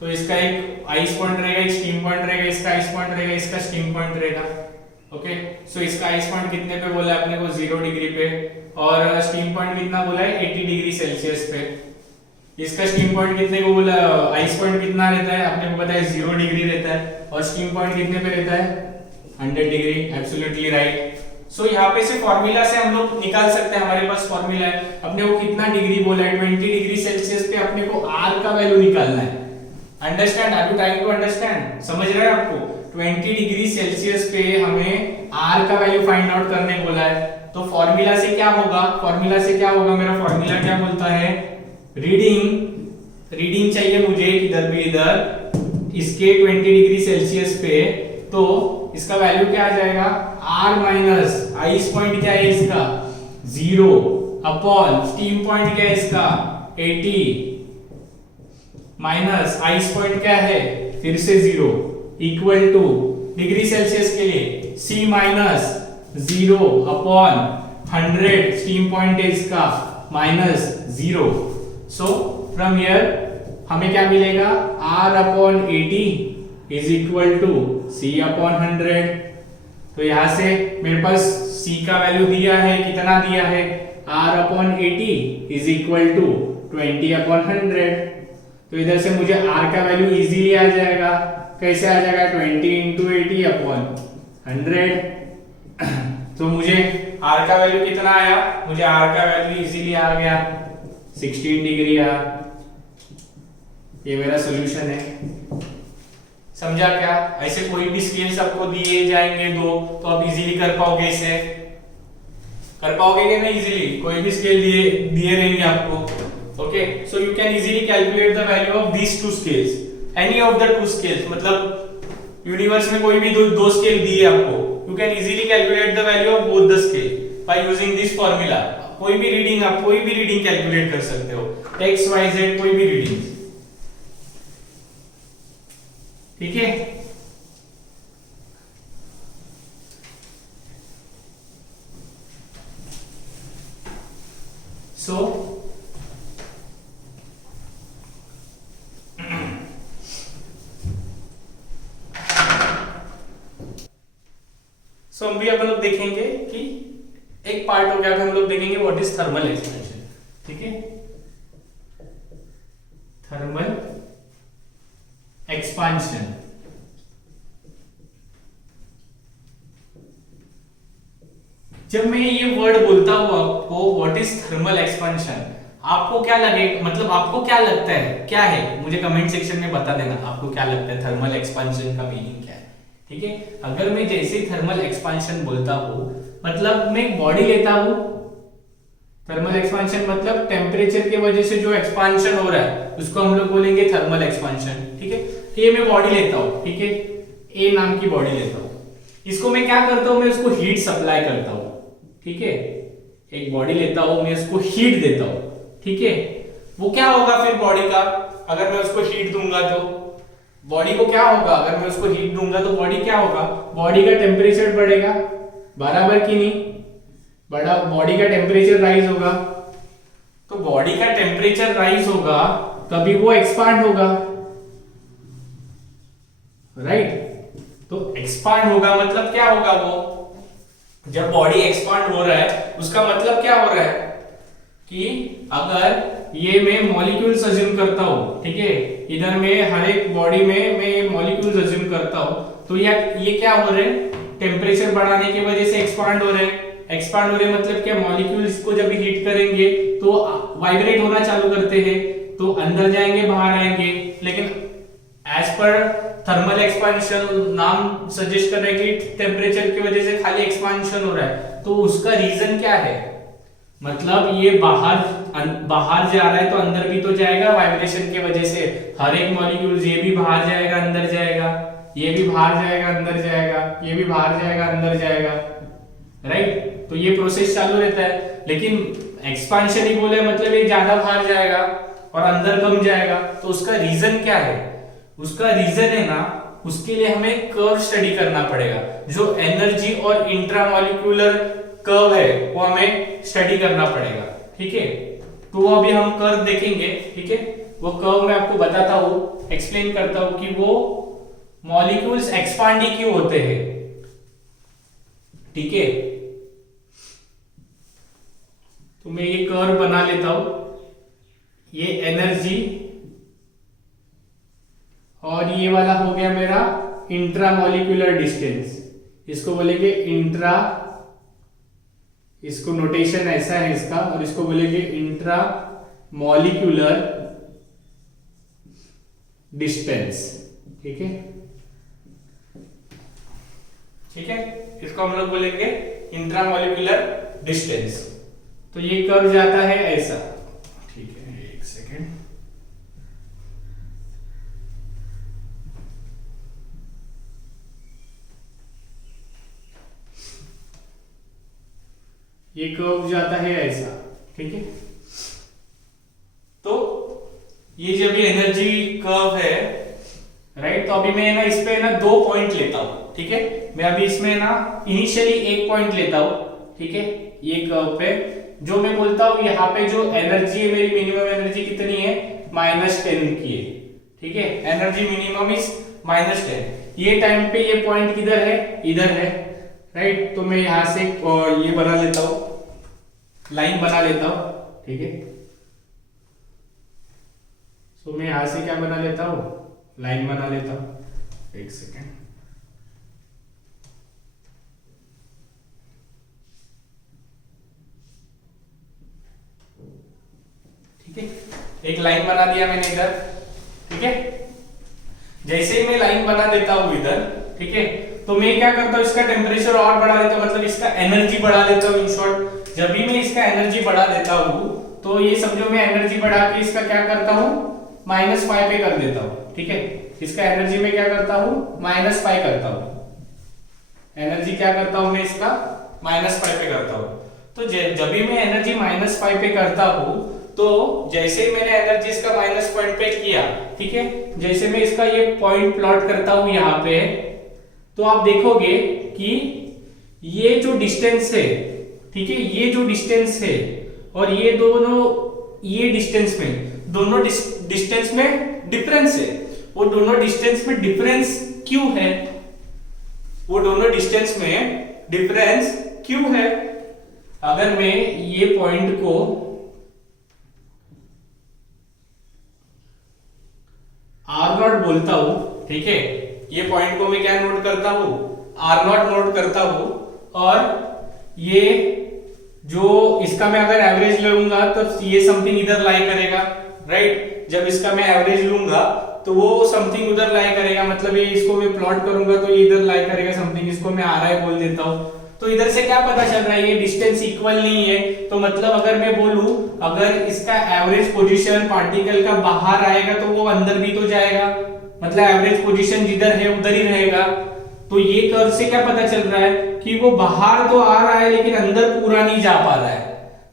तो इसका एक आइस पॉइंट रहेगा, एक स्टीम पॉइंट रहेगा, इसका आइस पॉइंट रहेगा, इसका स्टीम पॉइंट रहेगा। ओके, सो इसका आइस पॉइंट कितने पे बोला है अपने को? 0 डिग्री पे, और स्टीम पॉइंट कितना बोला है? 80 डिग्री सेल्सियस पे। इसका स्टीम पॉइंट कितने को बोला? आइस पॉइंट कितना रहता है अपने को पता है? 0 डिग्री रहता है, और स्टीम पॉइंट कितने पे रहता है? 100 डिग्री। Absolutely right. सो यहाँ पे से फॉर्मूला से हम लोग निकाल सकते हैं, हमारे पास फॉर्मूला है। अपने को कितना डिग्री बोला है? 20 डिग्री सेल्सियस पे अपने को R का वैल्यू निकालना है। Understand? Are you trying to understand? समझ रहे हैं आपको? 20 डिग्री सेल्सियस पे हमें R का वैल्यू फाइंड आउट करने बोला है। तो फॉर्मूला से क्या होगा? फॉर्मूला से क्या होगा? मेरा फॉर्मूला क्या बोलता है? रीडिंग चाहिए मुझे किधर भी, इधर इसके 20 डिग्री सेल्सियस पे। तो इसका वैल्यू क्या आ जाएगा? R माइनस आइस पॉइंट क्या है इसका? 0 अपॉन स्टीम पॉइंट क्या है इसका? 80 माइनस आइस पॉइंट क्या है? फिर से 0 इक्वल टू डिग्री सेल्सियस के लिए C minus 0 upon 100 steam point है इसका माइनस 0। सो फ्रॉम हियर हमें क्या मिलेगा? R upon 80 is equal to C upon 100। तो यहां से मेरे पास C का वैल्यू दिया है, कितना दिया है? R upon 80 is equal to 20 upon 100। तो इधर से मुझे R का वैल्यू इजीली आ जाएगा। कैसे आ जाएगा? 20 इंटू 80 अपॉन 100। तो मुझे R का वैल्यू कितना आया? मुझे R का वैल्यू इजीली आ गया 16 डिग्री आ। ये मेरा सॉल्यूशन है। समझा क्या? ऐसे कोई भी स्केल्स आपको दिए जाएंगे दो, तो आप इजीली कर पाओगे, इसे कर पाओगे कि नहीं? इजीली कोई भी स्केल दिए रहेंगे आपको। Okay, so you can easily calculate the value of these two scales, any of the two scales. मतलब यूनिवर्स में कोई भी दो स्केल दिए आपको, you can easily calculate the value of both the scale by using this formula. कोई भी reading, आप कोई भी रीडिंग कैलकुलेट कर सकते हो, x y z कोई भी रीडिंग। ठीक है, सो हम भी अपन लोग देखेंगे कि एक पार्ट हो गया, हम लोग देखेंगे व्हाट इज थर्मल एक्सपेंशन। ठीक है, थर्मल एक्सपांशन। जब मैं ये वर्ड बोलता हूं आपको व्हाट इज थर्मल एक्सपांशन, आपको क्या लगे, मतलब आपको क्या लगता है क्या है? मुझे कमेंट सेक्शन में बता देना आपको क्या लगता है थर्मल एक्सपांशन का मीनिंग क्या है। ठीक है, अगर मैं जैसे ही थर्मल एक्सपांशन बोलता हूं, मतलब मैं बॉडी लेता हूं, थर्मल एक्सपांशन मतलब टेम्परेचर की वजह से जो एक्सपांशन हो रहा है उसको हम लोग बोलेंगे थर्मल एक्सपांशन। ठीक है, ये मैं बॉडी लेता हूं, ठीक है, ए नाम की बॉडी लेता हूं, इसको मैं क्या करता हूं? मैं उसको हीट सप्लाई करता हूं। ठीक है, एक बॉडी लेता हूं, मैं उसको हीट देता हूं। ठीक है, वो क्या होगा फिर बॉडी का? अगर मैं उसको हीट दूंगा तो बॉडी को क्या होगा? अगर मैं उसको हीट दूंगा तो बॉडी क्या होगा? बॉडी का टेम्परेचर बढ़ेगा, बराबर की नहीं? बड़ा बॉडी का टेम्परेचर राइज होगा, तो बॉडी का टेम्परेचर राइज होगा तभी वो एक्सपांड होगा, राइट? तो एक्सपांड होगा मतलब क्या होगा? वो जब बॉडी एक्सपांड हो रहा है उसका मतलब क्या हो रहा है कि अगर ये मैं मॉलिक्यूल्स अज्यूम करता हूं, ठीक है, इधर में हर एक बॉडी में मैं मॉलिक्यूल्स अज्यूम करता हूं, तो ये क्या हो रहे हैं? टेम्परेचर बढ़ाने की वजह से एक्सपांड हो रहे हैं। एक्सपांड हो रहे मतलब क्या? मॉलिक्यूल्स को जब हीट करेंगे तो वाइब्रेट होना चालू करते हैं, तो अंदर जाएंगे बाहर आएंगे। लेकिन एज पर थर्मल एक्सपांशन, नाम सजेस्ट कर रहा है कि टेम्परेचर की वजह से खाली एक्सपांशन हो रहा है, तो उसका रीजन क्या है? मतलब ये बाहर जा रहा है तो अंदर भी तो जाएगा वाइब्रेशन की वजह से, हर एक मॉलिक्यूल, ये भी बाहर जाएगा अंदर जाएगा, ये भी बाहर जाएगा अंदर जाएगा, ये भी बाहर जाएगा अंदर जाएगा, राइट? तो ये प्रोसेस चालू रहता है। लेकिन एक्सपांशन ही बोले मतलब ये ज्यादा बाहर जाएगा और अंदर कम जाएगा, तो उसका रीजन क्या है? उसका रीजन है ना, उसके लिए हमें कर्व स्टडी करना पड़ेगा। जो एनर्जी और इंट्रामॉलिक्यूलर कर्व है वो हमें स्टडी करना पड़ेगा, ठीक है? तो वो अभी हम कर्व देखेंगे, ठीक है? वो कर्व मैं आपको बताता हूं, एक्सप्लेन करता हूं कि वो मॉलिक्यूल्स एक्सपांड ही क्यों होते हैं, ठीक है? तो मैं ये कर्व बना लेता हूं, ये एनर्जी और ये वाला हो गया मेरा इंट्रामॉलिक्यूलर डिस्टेंस, इसको बोलेंगे इंट्रा, इसको नोटेशन ऐसा है इसका, और इसको बोलेंगे इंट्रा मॉलिक्यूलर डिस्टेंस, ठीक है? ठीक है, इसको हम लोग बोलेंगे इंट्रा मॉलिक्यूलर डिस्टेंस। तो ये कर्व जाता है ऐसा, ठीक है? एक सेकेंड, ये कर्व जाता है ऐसा, ठीक है? तो ये जब भी एनर्जी कर्व है, राइट? तो अभी मैं ना इस पे ना 2 पॉइंट लेता हूं, ठीक है? मैं अभी इसमें ना इनिशियली 1 पॉइंट लेता हूं, ठीक है? ये कर्व पे जो मैं बोलता हूं, यहाँ पे जो एनर्जी है मेरी, मिनिमम एनर्जी कितनी है? -10 की है, ठीक है? Energy minimum is -10। ये टाइम पे ये पॉइंट किधर है? इधर है, राइट? तो मैं यहां से ये बना लेता हूं, लाइन बना लेता हूं, ठीक है? तो मैं यहां से क्या बना लेता हूं? लाइन बना लेता हूं, एक सेकेंड, ठीक है? एक लाइन बना दिया मैंने इधर, ठीक है? जैसे ही मैं लाइन बना देता हूं इधर, ठीक है? तो मैं क्या करता हूं, इसका टेम्परेचर और बढ़ा देता हूं, मतलब इसका एनर्जी बढ़ा देता हूं। इन शॉर्ट, जब भी मैं इसका एनर्जी बढ़ा देता हूं, तो ये समझो मैं एनर्जी बढ़ा के इसका क्या करता हूं? -5 पे कर देता हूं, ठीक है? इसका एनर्जी में क्या करता हूं? -5 करता हूं। एनर्जी क्या करता हूं मैं इसका? -5 पे करता हूं। तो जब भी मैं एनर्जी -5 पे करता हूं, तो जैसे ही मैंने एनर्जी इसका -5 पे किया, ठीक है? जैसे मैं इसका ये पॉइंट प्लॉट करता हूं यहाँ पे, तो आप देखोगे कि ये जो डिस्टेंस है, ठीक है? ये जो डिस्टेंस है और ये दोनों, ये डिस्टेंस में, दोनों डिस्टेंस में डिफरेंस है। वो दोनों डिस्टेंस में डिफरेंस क्यों है? वो दोनों डिस्टेंस में डिफरेंस क्यों है? अगर मैं ये पॉइंट को R0 बोलता हूं, ठीक है? ये पॉइंट को मैं क्या नोट करता हूं? R0 नोट करता हूं, और ये जो इसका मैं अगर एवरेज लूंगा तो ये समथिंग इधर लाई करेगा, राइट? जब इसका मैं एवरेज लूंगा तो वो समथिंग उधर लाई करेगा, मतलब ये इसको मैं प्लॉट करूंगा तो ये इधर लाई करेगा समथिंग, इसको मैं RI बोल देता हूं। तो इधर से क्या पता चल रहा है? ये डिस्टेंस इक्वल नहीं है। तो मतलब अगर मैं बोलूं, अगर इसका एवरेज पोजीशन पार्टिकल का बाहर आएगा तो वो अंदर भी तो जाएगा, मतलब एवरेज पोजीशन जिधर है उधर ही रहेगा। तो ये कर्व से क्या पता चल रहा है कि वो बाहर तो आ रहा है लेकिन अंदर पूरा नहीं जा पा रहा है,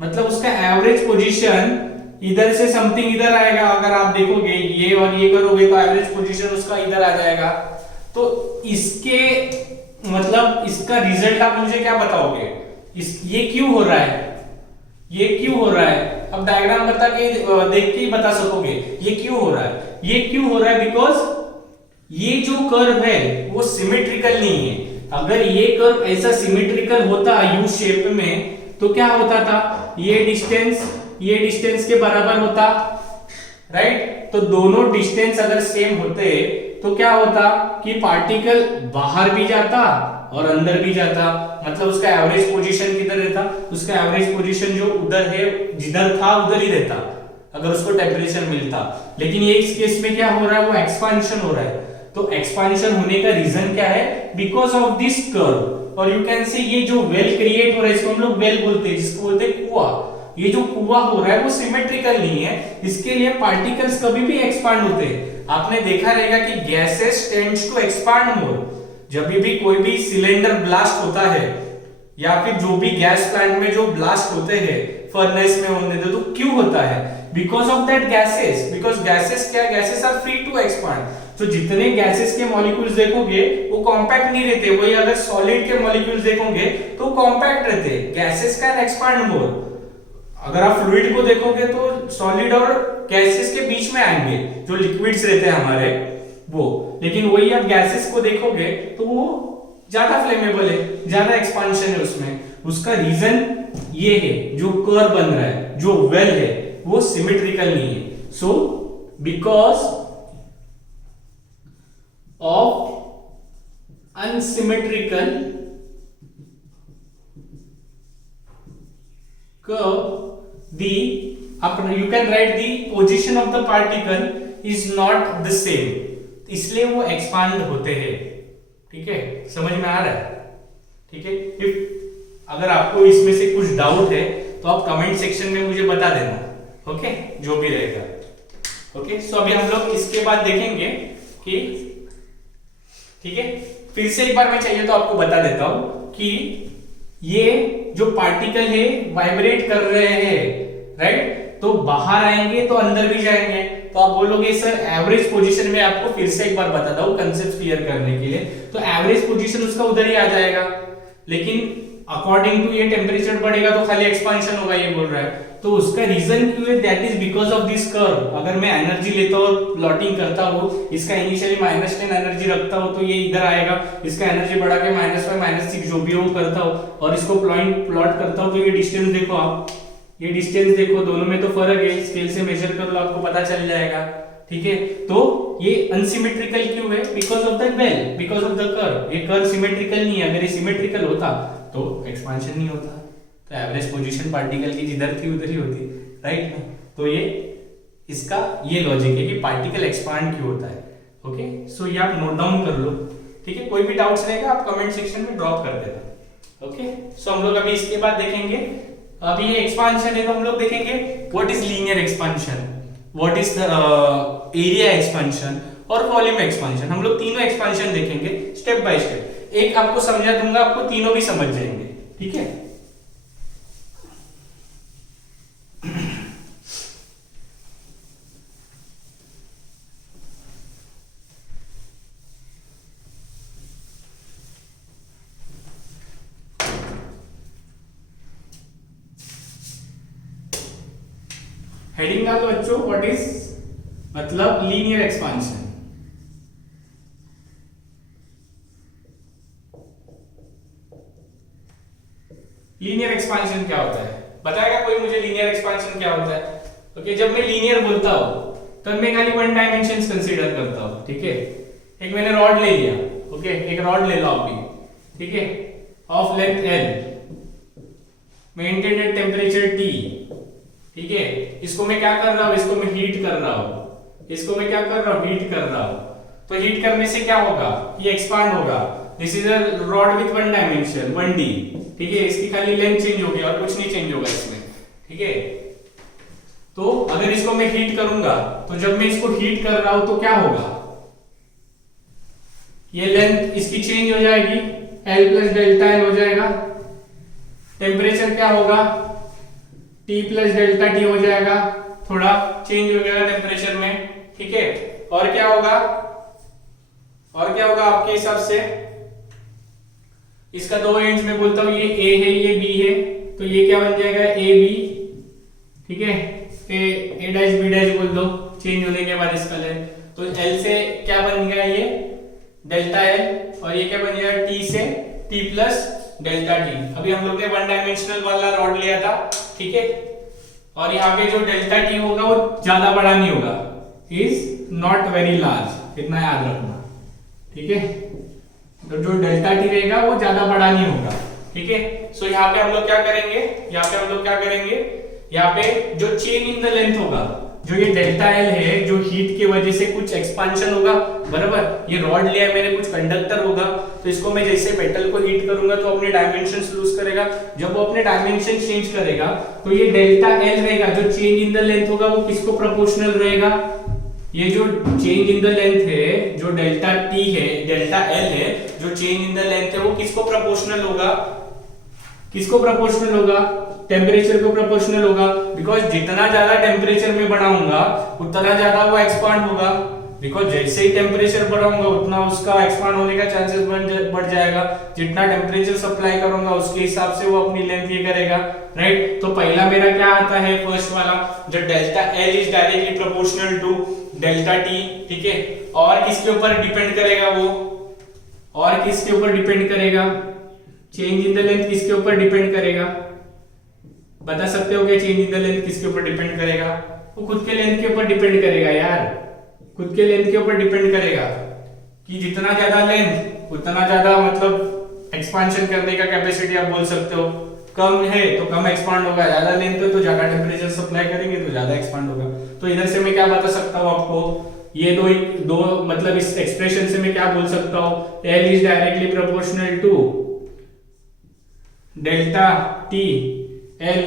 मतलब उसका एवरेज पोजीशन इधर से समथिंग इधर आएगा। अगर आप देखोगे ये और ये करोगे तो एवरेज पोजीशन उसका इधर आ जाएगा। तो इसके मतलब इसका रिजल्ट आप मुझे क्या बताओगे? ये क्यों हो रहा है? ये क्यों हो रहा है? अब डायग्राम बता के देख के ही बता सकोगे ये क्यों हो रहा है। ये क्यों हो रहा है? बिकॉज ये जो कर्व है वो सिमेट्रिकल नहीं है। अगर ये कर्व ऐसा सिमेट्रिकल होता यू शेप में तो क्या होता था? ये डिस्टेंस के बराबर होता, राइट? तो दोनों डिस्टेंस अगर सेम होते तो क्या होता कि पार्टिकल बाहर भी जाता और अंदर भी जाता, मतलब उसका एवरेज पोजीशन किधर रहता? उसका एवरेज पोजीशन जो उधर है, जिधर था उधर ही रहता अगर उसको टेम्परेचर मिलता। लेकिन ये इस केस में क्या हो रहा है? वो एक्सपांशन हो रहा है। तो एक्सपांशन होने का रीजन क्या है? Because of this curve. और यू कैन से ये जो वेल क्रिएट हो रहा है इसको हम लोग वेल बोलते हैं, जिसको बोलते हैं कुआं। ये जो कुआं हो रहा है वो सिमेट्रिकल नहीं है, इसके लिए पार्टिकल्स कभी भी एक्सपांड होते हैं। आपने देखा रहेगा कि गैसेस टेंड्स टू एक्सपांड मोर। जब भी कोई भी सिलेंडर ब्लास्ट होता है या फिर जो भी गैस प्लांट में जो ब्लास्ट होते हैं फर्नेस में होने दे, तो क्यों होता है? Because of that gases. Because gases क्या, gases are free to expand. तो जितने गैसेस के मॉलिक्यूल्स देखोगे वो कॉम्पैक्ट नहीं रहते, वही अगर सॉलिड के मॉलिक्यूल्स देखोगे तो कॉम्पैक्ट रहते। गैसेस कैन एक्सपांड मोर। अगर आप फ्लूइड को देखोगे तो सॉलिड और गैसेस के बीच में आएंगे, जो लिक्विड्स रहते हैं हमारे वो। लेकिन वही आप गैसेस को देखोगे तो वो ज्यादा फ्लेमेबल है, ज्यादा एक्सपांशन है उसमें। उसका रीजन ये है, जो कर्व बन रहा है, जो वेल है, वो सिमेट्रिकल नहीं है। So because of unsymmetrical curve, the you can write the position of the particle is not the same, इसलिए वो एक्सपांड होते हैं। ठीक है, समझ में आ रहा है? ठीक है, इफ अगर आपको इसमें से कुछ डाउट है तो आप कमेंट सेक्शन में मुझे बता देना। ओके, जो भी रहेगा। ओके, सो अभी हम लोग इसके बाद देखेंगे कि, ठीक है, फिर से एक बार मैं चाहिए तो आपको बता देता हूं कि ये जो पार्टिकल है वाइब्रेट कर रहे हैं, राइट? तो बाहर आएंगे तो अंदर भी जाएंगे। तो आप बोलोगे सर एवरेज पोजीशन में, आपको फिर से एक बार बताता हूं कंसेप्ट क्लियर करने के लिए। तो एवरेज पोजीशन उसका उधर ही आ जाएगा, लेकिन अकॉर्डिंग टू ये टेम्परेचर बढ़ेगा तो खाली एक्सपांशन होगा, ये बोल रहा है। तो उसका रीजन क्यों है? That is because of this curve. अगर मैं एनर्जी लेता हूं, प्लॉटिंग करता हूं, इसका इनिशियली -10 एनर्जी रखता हूं तो ये इधर आएगा, इसका एनर्जी बढ़ा के -5 -6 जो भी वो करता हूं और इसको प्लॉट करता हूं, तो ये डिस्टेंस देखो आप, ये डिस्टेंस देखो, दोनों में तो फर्क है। स्केल से मेजर कर लो, आपको पता चल जाएगा। ठीक है, तो ये अनसिमेट्रिकल क्यों है? Because of the well, because of the curve. ये कर्व सिमेट्रिकल नहीं है। अगर ये सिमेट्रिकल होता तो एक्सपांशन नहीं होता, तो एवरेज पोजीशन पार्टिकल की जिधर थी उधर ही होती, राइट ना? तो ये इसका ये लॉजिक है कि पार्टिकल एक्सपांड क्यों होता है। ओके, सो ये आप नोट डाउन कर लो। ठीक है, कोई भी डाउट्स रहेगा आप कमेंट सेक्शन में ड्रॉप कर देना। ओके, सो हम लोग अभी इसके बाद देखेंगे, अभी ये एक्सपांशन है तो हम लोग देखेंगे what is linear expansion, what is the area expansion और वॉल्यूम एक्सपांशन। हम लोग तीनों एक्सपांशन देखेंगे स्टेप बाय स्टेप। एक आपको समझा दूंगा, आपको तीनों भी समझ जाएंगे। ठीक है, हेडिंग डाल दो बच्चों, व्हाट इज मतलब लीनियर एक्सपांशन। लीनियर एक्सपांशन क्या होता है? बताएगा कोई मुझे लीनियर एक्सपांशन क्या होता है? ओके, जब मैं लीनियर बोलता हूं तब मैं खाली वन डायमेंशन कंसीडर करता हूं। ठीक है, एक मैंने रॉड ले लिया। ओके, एक रॉड ले लो आप भी। ठीक है, of length L, maintain at temperature T। ठीक है, इसको मैं क्या कर रहा हूं? इसको मैं हीट कर रहा हूं। इसको मैं क्या कर रहा हूं? हीट कर रहा हूं। तो हीट करने से क्या होगा? ये एक्सपांड होगा। This is a rod with one dimension 1D। ठीक है, इसकी खाली लेंथ चेंज होगी और कुछ नहीं चेंज होगा इसमें। ठीक है, तो अगर इसको मैं हीट करूंगा तो जब मैं इसको हीट कर रहा हूं तो क्या होगा? ये लेंथ इसकी चेंज हो जाएगी, L प्लस डेल्टा L हो जाएगा। टेम्परेचर क्या होगा? T प्लस डेल्टा T हो जाएगा, थोड़ा चेंज हो जाएगा टेम्परेचर में। ठीक है, और क्या होगा? और क्या होगा आपके हिसाब से? इसका दो एंड्स में बोलता हूं, ये A है, ये B है, तो ये क्या बन जाएगा? AB। ठीक है, A डैश B डैश बोल दो चेंज होने के बाद इसका लेंथ। तो L से क्या बन गया? ये डेल्टा L, और ये क्या बन गया? T से T प्लस डेल्टा T। अभी हम लोग ने वन डायमेंशनल वाला रॉड लिया था। ठीक है, और यहाँ पे जो डेल्टा T होगा वो ज्यादा बड़ा नहीं होगा, इज नॉट वेरी लार्ज, इतना याद रखना। ठीक है, तो जो डेल्टा T रहेगा वो ज्यादा बड़ा नहीं होगा। ठीक है, सो यहाँ पे हम लोग क्या करेंगे? यहाँ पे हम लोग क्या करेंगे? यहाँ पे जो चेंज इन द लेंथ होगा जो ये डेल्टा एल है, जो हीट की वजह से कुछ एक्सपांशन होगा, बराबर। ये रॉड लिया है मैंने, कुछ कंडक्टर होगा, तो इसको मैं जैसे मेटल को हीट करूंगा तो अपने डायमेंशंस लूज करेगा। जब वो अपने डायमेंशन चेंज करेगा तो ये डेल्टा एल रहेगा, जो चेंज इन द लेंथ होगा वो किसको प्रोपोर्शनल रहेगा? ये जो चेंज इन द लेंथ है, जो डेल्टा टी है, डेल्टा एल है, जो चेंज इन द लेंथ है, वो किसको प्रोपोर्शनल होगा? किसको प्रोपोर्शनल होगा? टेम्परेचर को प्रोपोर्शनल होगा। बिकॉज जितना ज्यादा टेम्परेचर में बढ़ाऊंगा उतना ज्यादा वो एक्सपांड होगा। बिकॉज जैसे ही टेम्परेचर बढ़ाऊंगा उतना उसका एक्सपांड होने का चांसेस बढ़ जाएगा। जितना टेम्परेचर सप्लाई करूंगा उसके हिसाब से वो अपनी लेंथ ये करेगा, राइट। तो पहला मेरा क्या आता है, फर्स्ट वाला, जो delta L is directly proportional to delta T, ठीक है। और किसके ऊपर डिपेंड करेगा वो? और किसके ऊपर डिपेंड करेगा? चेंज इन द लेंथ किसके ऊपर डिपेंड करेगा? बता सकते हो क्या चेंज इन द लेंथ किसके ऊपर डिपेंड करेगा? वो खुद के लेंथ के ऊपर डिपेंड करेगा यार, खुद के लेंथ के ऊपर डिपेंड करेगा कि जितना ज्यादा लेंथ उतना ज्यादा मतलब एक्सपांशन करने का कैपेसिटी आप बोल सकते हो। कम है तो कम एक्सपांड होगा, ज्यादा लेंथ है तो ज्यादा टेम्परेचर सप्लाई करेंगे तो ज्यादा एक्सपांड होगा। तो इधर से मैं क्या बता सकता हूँ आपको, ये दो मतलब इस एक्सप्रेशन से मैं क्या बोल सकता हूँ, L is directly proportional to delta T L,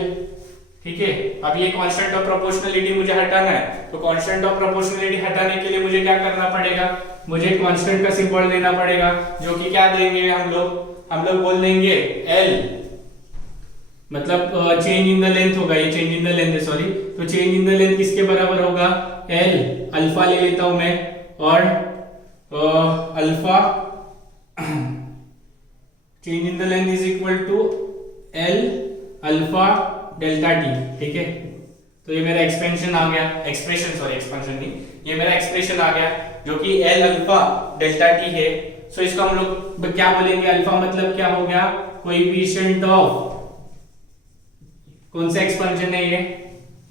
ठीक है। अब ये कांस्टेंट ऑफ प्रोपोर्शनलिटी मुझे हटाना है, तो कांस्टेंट ऑफ प्रोपोर्शनलिटी हटाने के लिए मुझे क्या करना पड़ेगा? मुझे कांस्टेंट का सिंबल देना पड़ेगा, जो कि क्या देंगे हम लोग बोल देंगे L, मतलब चेंज इन द लेंथ होगा, ये चेंज इन द लेंथ है, सॉरी। तो चेंज इन द लेंथ किसके बराबर होगा? L, अल्फा ले लेता हूं मैं, और alpha change in the length is equal to L alpha delta T, ठीक है। तो ये मेरा एक्सपेंशन आ गया, एक्सपांशन नहीं, ये मेरा एक्सप्रेशन आ गया जो कि L अल्फा डेल्टा टी है। सो इसको हम लोग क्या बोलेंगे? अल्फा मतलब क्या हो गया? कोएफिशिएंट ऑफ कौन सा एक्सपांशन है? ये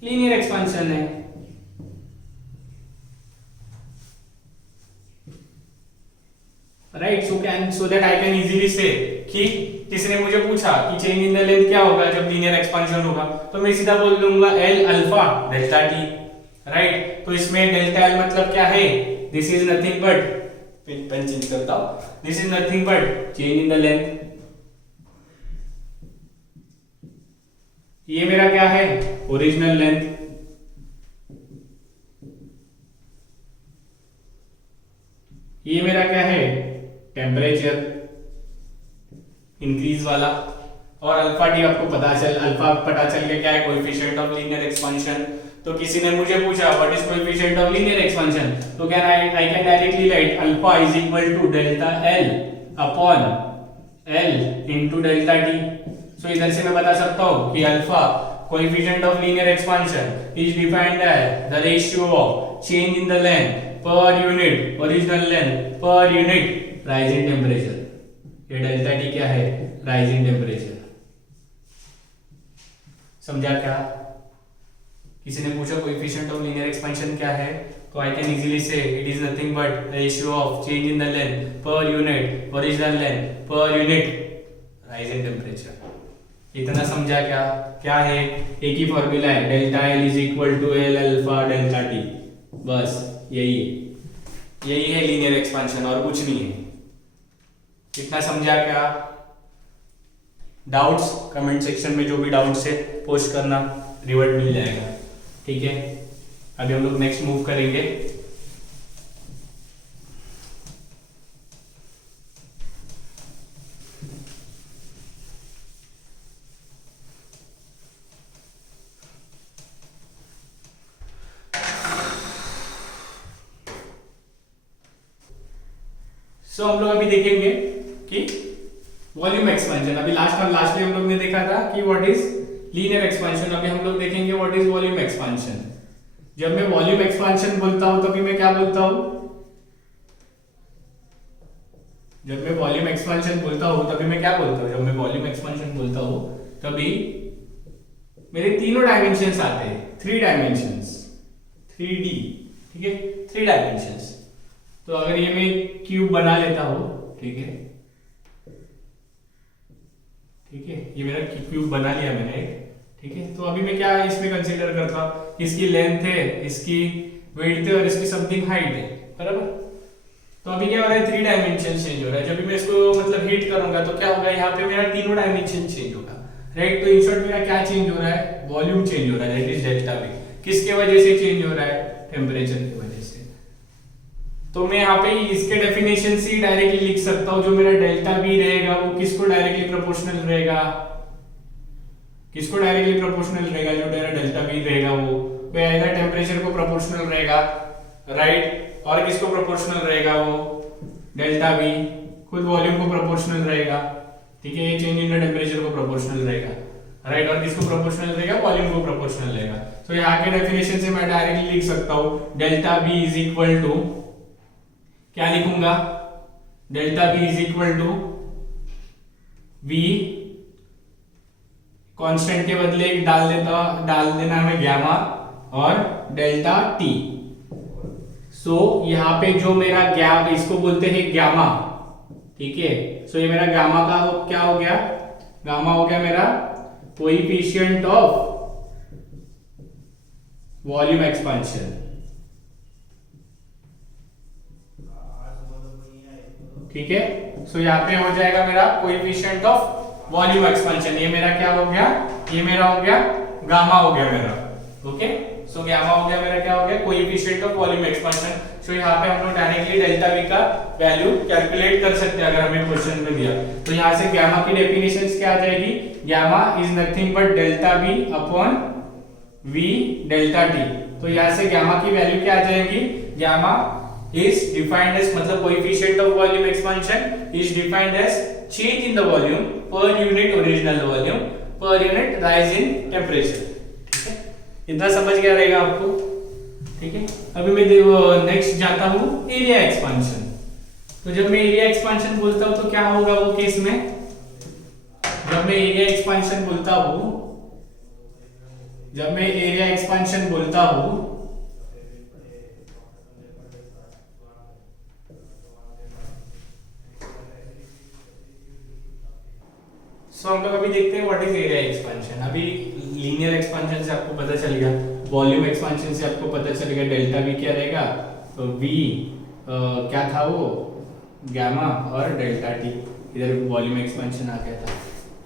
लीनियर एक्सपांशन है, right. So that I can easily से कि किसी ने मुझे पूछा कि चेंज इन द लेंथ क्या होगा जब लीनियर एक्सपांशन होगा, तो मैं सीधा बोल दूंगा L alpha delta T, right. तो इसमें डेल्टा L मतलब क्या है? This is nothing but, pen change करता हूं, this is nothing but change in the length. ये मेरा क्या है? Original length. ये मेरा क्या है? टेम्परेचर इंक्रीज वाला। और अल्फा टी आपको पता चल गया क्या है? Coefficient of linear expansion. तो किसी ने मुझे पूछा what is coefficient of linear expansion, तो क्या I can directly write alpha is equal to delta L upon L into delta T. So इधर से मैं बता सकता हूं कि alpha coefficient of linear expansion is defined as the ratio of change in the length per unit original length per unit rise in temperature. ये delta T क्या है? Rise in temperature. समझा क्या? किसी ने पूछा कोएफिशिएंट ऑफ लीनियर एक्सपेंशन क्या है, तो I can easily say it is nothing but ratio of change in the length per unit original length per unit rise in temperature. इतना समझा क्या? क्या है? एक ही फॉर्मूला है, delta L is equal to L alpha delta T, बस यही है लीनियर एक्सपेंशन और कुछ नहीं है। इतना समझा क्या? डाउट्स कमेंट सेक्शन में जो भी डाउट्स है पोस्ट करना, रिवर्ट मिल जाएगा, ठीक है। अभी हम लोग नेक्स्ट मूव करेंगे। सो हम लोग अभी देखेंगे कि वॉल्यूम एक्सपेंशन। अभी लास्टली हम लोग ने देखा था कि व्हाट इज लीनियर एक्सपेंशन। अभी हम लोग देखेंगे व्हाट इज वॉल्यूम एक्सपेंशन। जब मैं वॉल्यूम एक्सपेंशन बोलता हूं तभी मैं क्या बोलता हूं? जब मैं वॉल्यूम एक्सपेंशन बोलता हूं तभी मैं क्या बोलता हूं? जब मैं वॉल्यूम एक्सपेंशन बोलता हूं तभी मेरे तीनों डायमेंशंस आते हैं, 3 डायमेंशंस, 3D, ठीक है, 3 डायमेंशंस। तो अगर ये मैं क्यूब बना लेता हूं, ठीक है, ये मेरा क्यूब बना लिया मैंने, ठीक है। तो अभी मैं क्या इसमें कंसीडर करता हूँ, इसकी लेंथ है, इसकी वेट है और इसकी समथिंग हाइट है, बराबर। तो अभी क्या हो रहा है, 3 डायमेंशन चेंज हो रहा है। जब भी मैं इसको मतलब हीट करूंगा तो क्या होगा, यहाँ पे मेरा तीनों डायमेंशन चेंज होगा, राइट। तो इन शॉर्ट मेरा क्या चेंज हो रहा है, वॉल्यूम चेंज हो रहा है, दैट इज डेल्टा वी। किसके वजह से चेंज हो रहा है, टेम्परेचर की वजह से। तो मैं यहाँ पे इसके डेफिनेशन से डायरेक्टली लिख सकता हूँ, जो मेरा डेल्टा वी रहेगा वो किसको डायरेक्टली प्रोपोर्शनल रहेगा, किसको डायरेक्टली प्रोपोर्शनल रहेगा, जो मेरा डेल्टा वी रहेगा वो आइदर टेम्परेचर को प्रोपोर्शनल रहेगा, राइट, और किसको प्रोपोर्शनल रहेगा, वो डेल्टा वी खुद वॉल्यूम को प्रोपोर्शनल रहेगा, ठीक है। ये चेंज इन द टेम्परेचर को प्रोपोर्शनल रहेगा, राइट, और किसको प्रोपोर्शनल रहेगा, वॉल्यूम को प्रोपोर्शनल रहेगा। तो यहाँ के डेफिनेशन से मैं डायरेक्टली लिख सकता हूँ delta V is equal to, क्या लिखूंगा, delta V is equal to V, constant के बदले एक डाल देना हमें गैमा, और डेल्टा टी। सो यहाँ पे जो मेरा गैप, इसको बोलते हैं गैमा, ठीक है। सो ये मेरा गामा का क्या हो गया, गामा हो गया मेरा कोएफिशिएंट ऑफ वॉल्यूम एक्सपेंशन, ठीक है। सो यहाँ पे हो जाएगा मेरा कोएफिशिएंट ऑफ वॉल्यूम एक्सपेंशन, ये मेरा क्या हो गया, ये मेरा हो गया गामा हो गया मेरा, ओके। सो गामा हो गया मेरा, क्या हो गया, कोएफिशिएंट ऑफ वॉल्यूम एक्सपेंशन। सो यहाँ पे हम लोग डायरेक्टली डेल्टा वी का वैल्यू कैलकुलेट कर सकते हैं अगर हमें क्वेश्चन में दिया। तो यहाँ से गामा की डेफिनेशंस क्या आ जाएगी, gamma is nothing but delta we upon we delta T. तो यहाँ से गामा की वैल्यू क्या आ जाएगी, गामा is defined as मतलब coefficient of volume expansion is defined as change in the volume per unit original volume per unit rise in temperature, ठीक है। इतना समझ गया रहेगा आपको, ठीक है। अभी मैं नेक्स्ट जाता हूँ एरिया एक्सपांशन। तो जब मैं एरिया एक्सपांशन बोलता हूँ तो क्या होगा वो केस में, जब मैं एरिया एक्सपांशन बोलता हूँ, जब मैं एरिया एक्सपांशन बोलता हूँ सो हम लोग अभी देखते हैं व्हाट इज एरिया एक्सपेंशन। अभी लीनियर एक्सपेंशन से आपको पता चल गया, वॉल्यूम एक्सपेंशन से आपको पता चल गया डेल्टा वी क्या रहेगा, तो वी क्या था वो गामा, और डेल्टा टी इधर वॉल्यूम एक्सपेंशन आ गया था।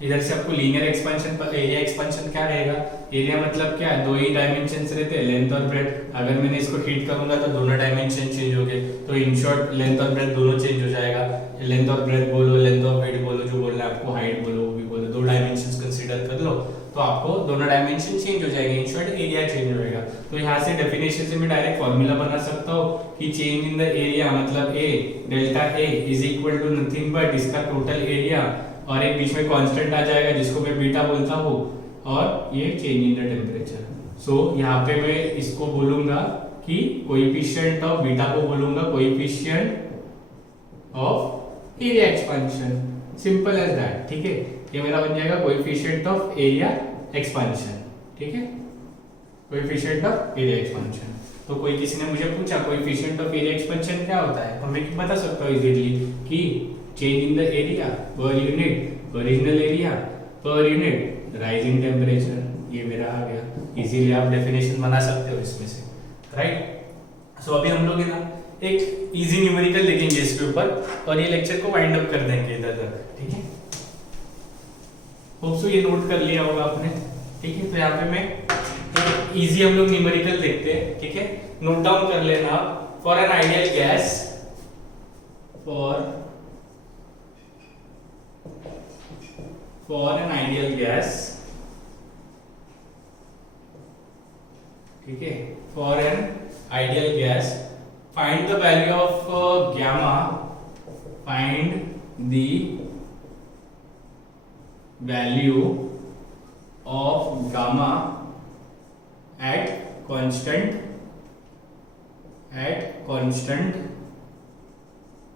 इधर से आपको लीनियर एक्सपेंशन पर एरिया एक्सपेंशन क्या रहेगा, एरिया मतलब क्या है, दो ही डायमेंशंस रहते हैं, लेंथ और ब्रेड्थ। अगर मैंने इसको हीट करूंगा तो दोनों डायमेंशन चेंज हो गए, तो इन शॉर्ट लेंथ और ब्रेड्थ दोनों चेंज हो जाएगा। लेंथ और ब्रेड्थ बोलो, लेंथ और वेट बोलो, जो बोलना है आपको, हाइट बोलो वो भी बोलो, दो डायमेंशंस कंसीडर कर लो तो आपको दोनों डायमेंशन चेंज हो जाएंगे, इन शॉर्ट एरिया चेंज होएगा। तो यहाँ से डेफिनेशन से मैं डायरेक्ट फॉर्मूला बना सकता हूँ कि चेंज इन द एरिया मतलब A delta A is equal to nothing but इसका टोटल एरिया, और एक बीच में कांस्टेंट आ जाएगा जिसको मैं बीटा बोलता हूँ, और ये change in the temperature. So यहाँ पे मैं इसको बोलूंगा कि कोएफिशिएंट ऑफ बीटा को बोलूंगा coefficient of area expansion, simple as that, ठीक है। ये मेरा बन जाएगा कोएफिशिएंट ऑफ एरिया एक्सपेंशन, ठीक है, कोएफिशिएंट ऑफ एरिया एक्सपेंशन। तो कोई किसी ने मुझे पूछा कोएफिशिएंट ऑफ एरिया एक्सपेंशन क्या होता है, तो मैं बता सकता हूँ इजीली कि change in the area per unit original area per unit rise in temperature, ये मेरा आ गया। इजीली आप डेफिनेशन बना सकते हो इसमें से, राइट। सो अभी हम लोग है ना एक इजी न्यूमेरिकल देखेंगे इसके ऊपर, और ये लेक्चर को वाइंड अप कर देंगे इधर तक, ठीक है। होप सो ये नोट कर लिया होगा आपने, ठीक है। तो यहाँ पे मैं एक इजी हम लोग न्यूमेरिकल देखते हैं, ठीक है। नोट डाउन कर लेना, for an ideal gas, for an ideal gas, ठीक है, for an ideal gas find the value of gamma, find the value of gamma at constant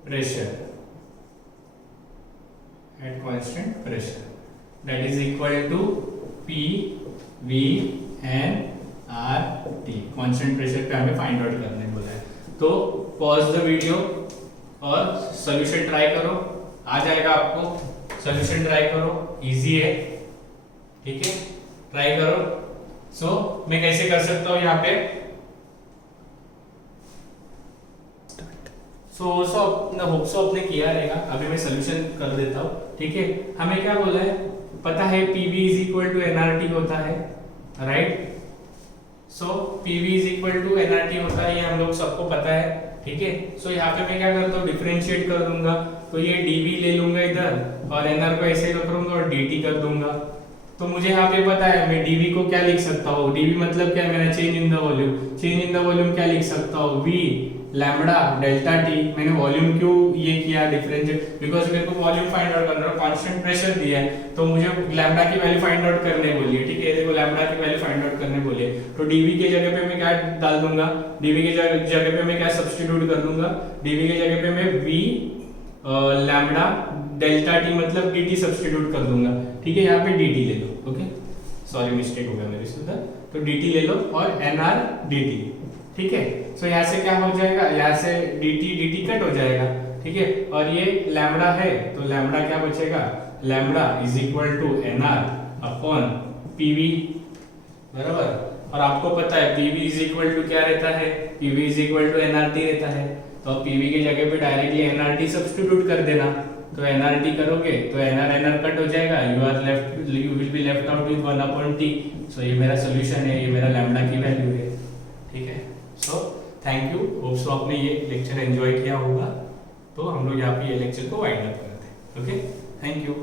pressure, at constant pressure, that is equal to P V N R T। constant pressure पे हमें find out करने बोला है। तो pause the video और solution try करो, आ जाएगा आपको, सॉल्यूशन ट्राई करो, इजी है, ठीक है। ट्राई करो। सो मैं कैसे कर सकता हूँ यहाँ पे, होप सो आपने किया रहेगा। अभी मैं सोल्यूशन कर देता हूँ, ठीक है। हमें क्या बोला है, पता है PV is equal to N R T होता है, right. So PV is equal to N R T होता है, ये हम लोग सबको पता है, ठीक है। सो यहाँ पे मैं क्या करता हूँ, डिफरेंशिएट कर दूंगा, तो ये dV ले लूंगा इधर और nr को ऐसे करूंगा और dt कर दूंगा। तो मुझे यहाँ पे पता है मैं dV को क्या लिख सकता हूँ, dV मतलब क्या है मेरा change in the volume. Change in the volume क्या लिख सकता हूँ, v लैम्बडा डेल्टा t। मैंने वॉल्यूम क्यों ये किया डिफरेंशिएट, बिकॉज मेरे को वॉल्यूम फाइंड आउट करना है, कांस्टेंट प्रेशर दिया है तो मुझे लैम्बडा की वैल्यू फाइंड आउट करने बोली है, ठीक है। देखो लैम्बडा की वैल्यू फाइंड आउट करने बोली है, तो dV के जगह पे मैं क्या डाल दूंगा, dV के जगह पे मैं क्या सब्स्टिट्यूट कर दूंगा, dV के जगह पे मैं v लैम्बडा डेल्टा t मतलब dt सब्स्टिट्यूट कर दूंगा, ठीक है। यहाँ पे dt ले लो, ओके, सॉरी मिस्टेक हो गया मेरे से उधर, तो dt ले लो और nr dt, ठीक है। सो यहाँ से क्या हो जाएगा, यहाँ से dt कट हो जाएगा, ठीक है। और ये लैम्बडा है तो लैम्बडा क्या बचेगा, lambda is equal to nr upon pv, बराबर। और आपको पता है pv इज इक्वल टू क्या रहता है, pv is equal to nrt रहता है, तो pv की जगह पे डायरेक्टली nrt सब्स्टिट्यूट कर देना, तो nrt करोगे तो nr कट हो जाएगा, you will be left out with 1 upon t। सो ये मेरा सॉल्यूशन है, ये मेरा लैम्बडा की वैल्यू है, ठीक है। So thank you, hope so आपने ये लेक्चर एंजॉय किया होगा। तो हम लोग यहाँ पे ये लेक्चर को वाइंड अप करते हैं, ओके, थैंक यू।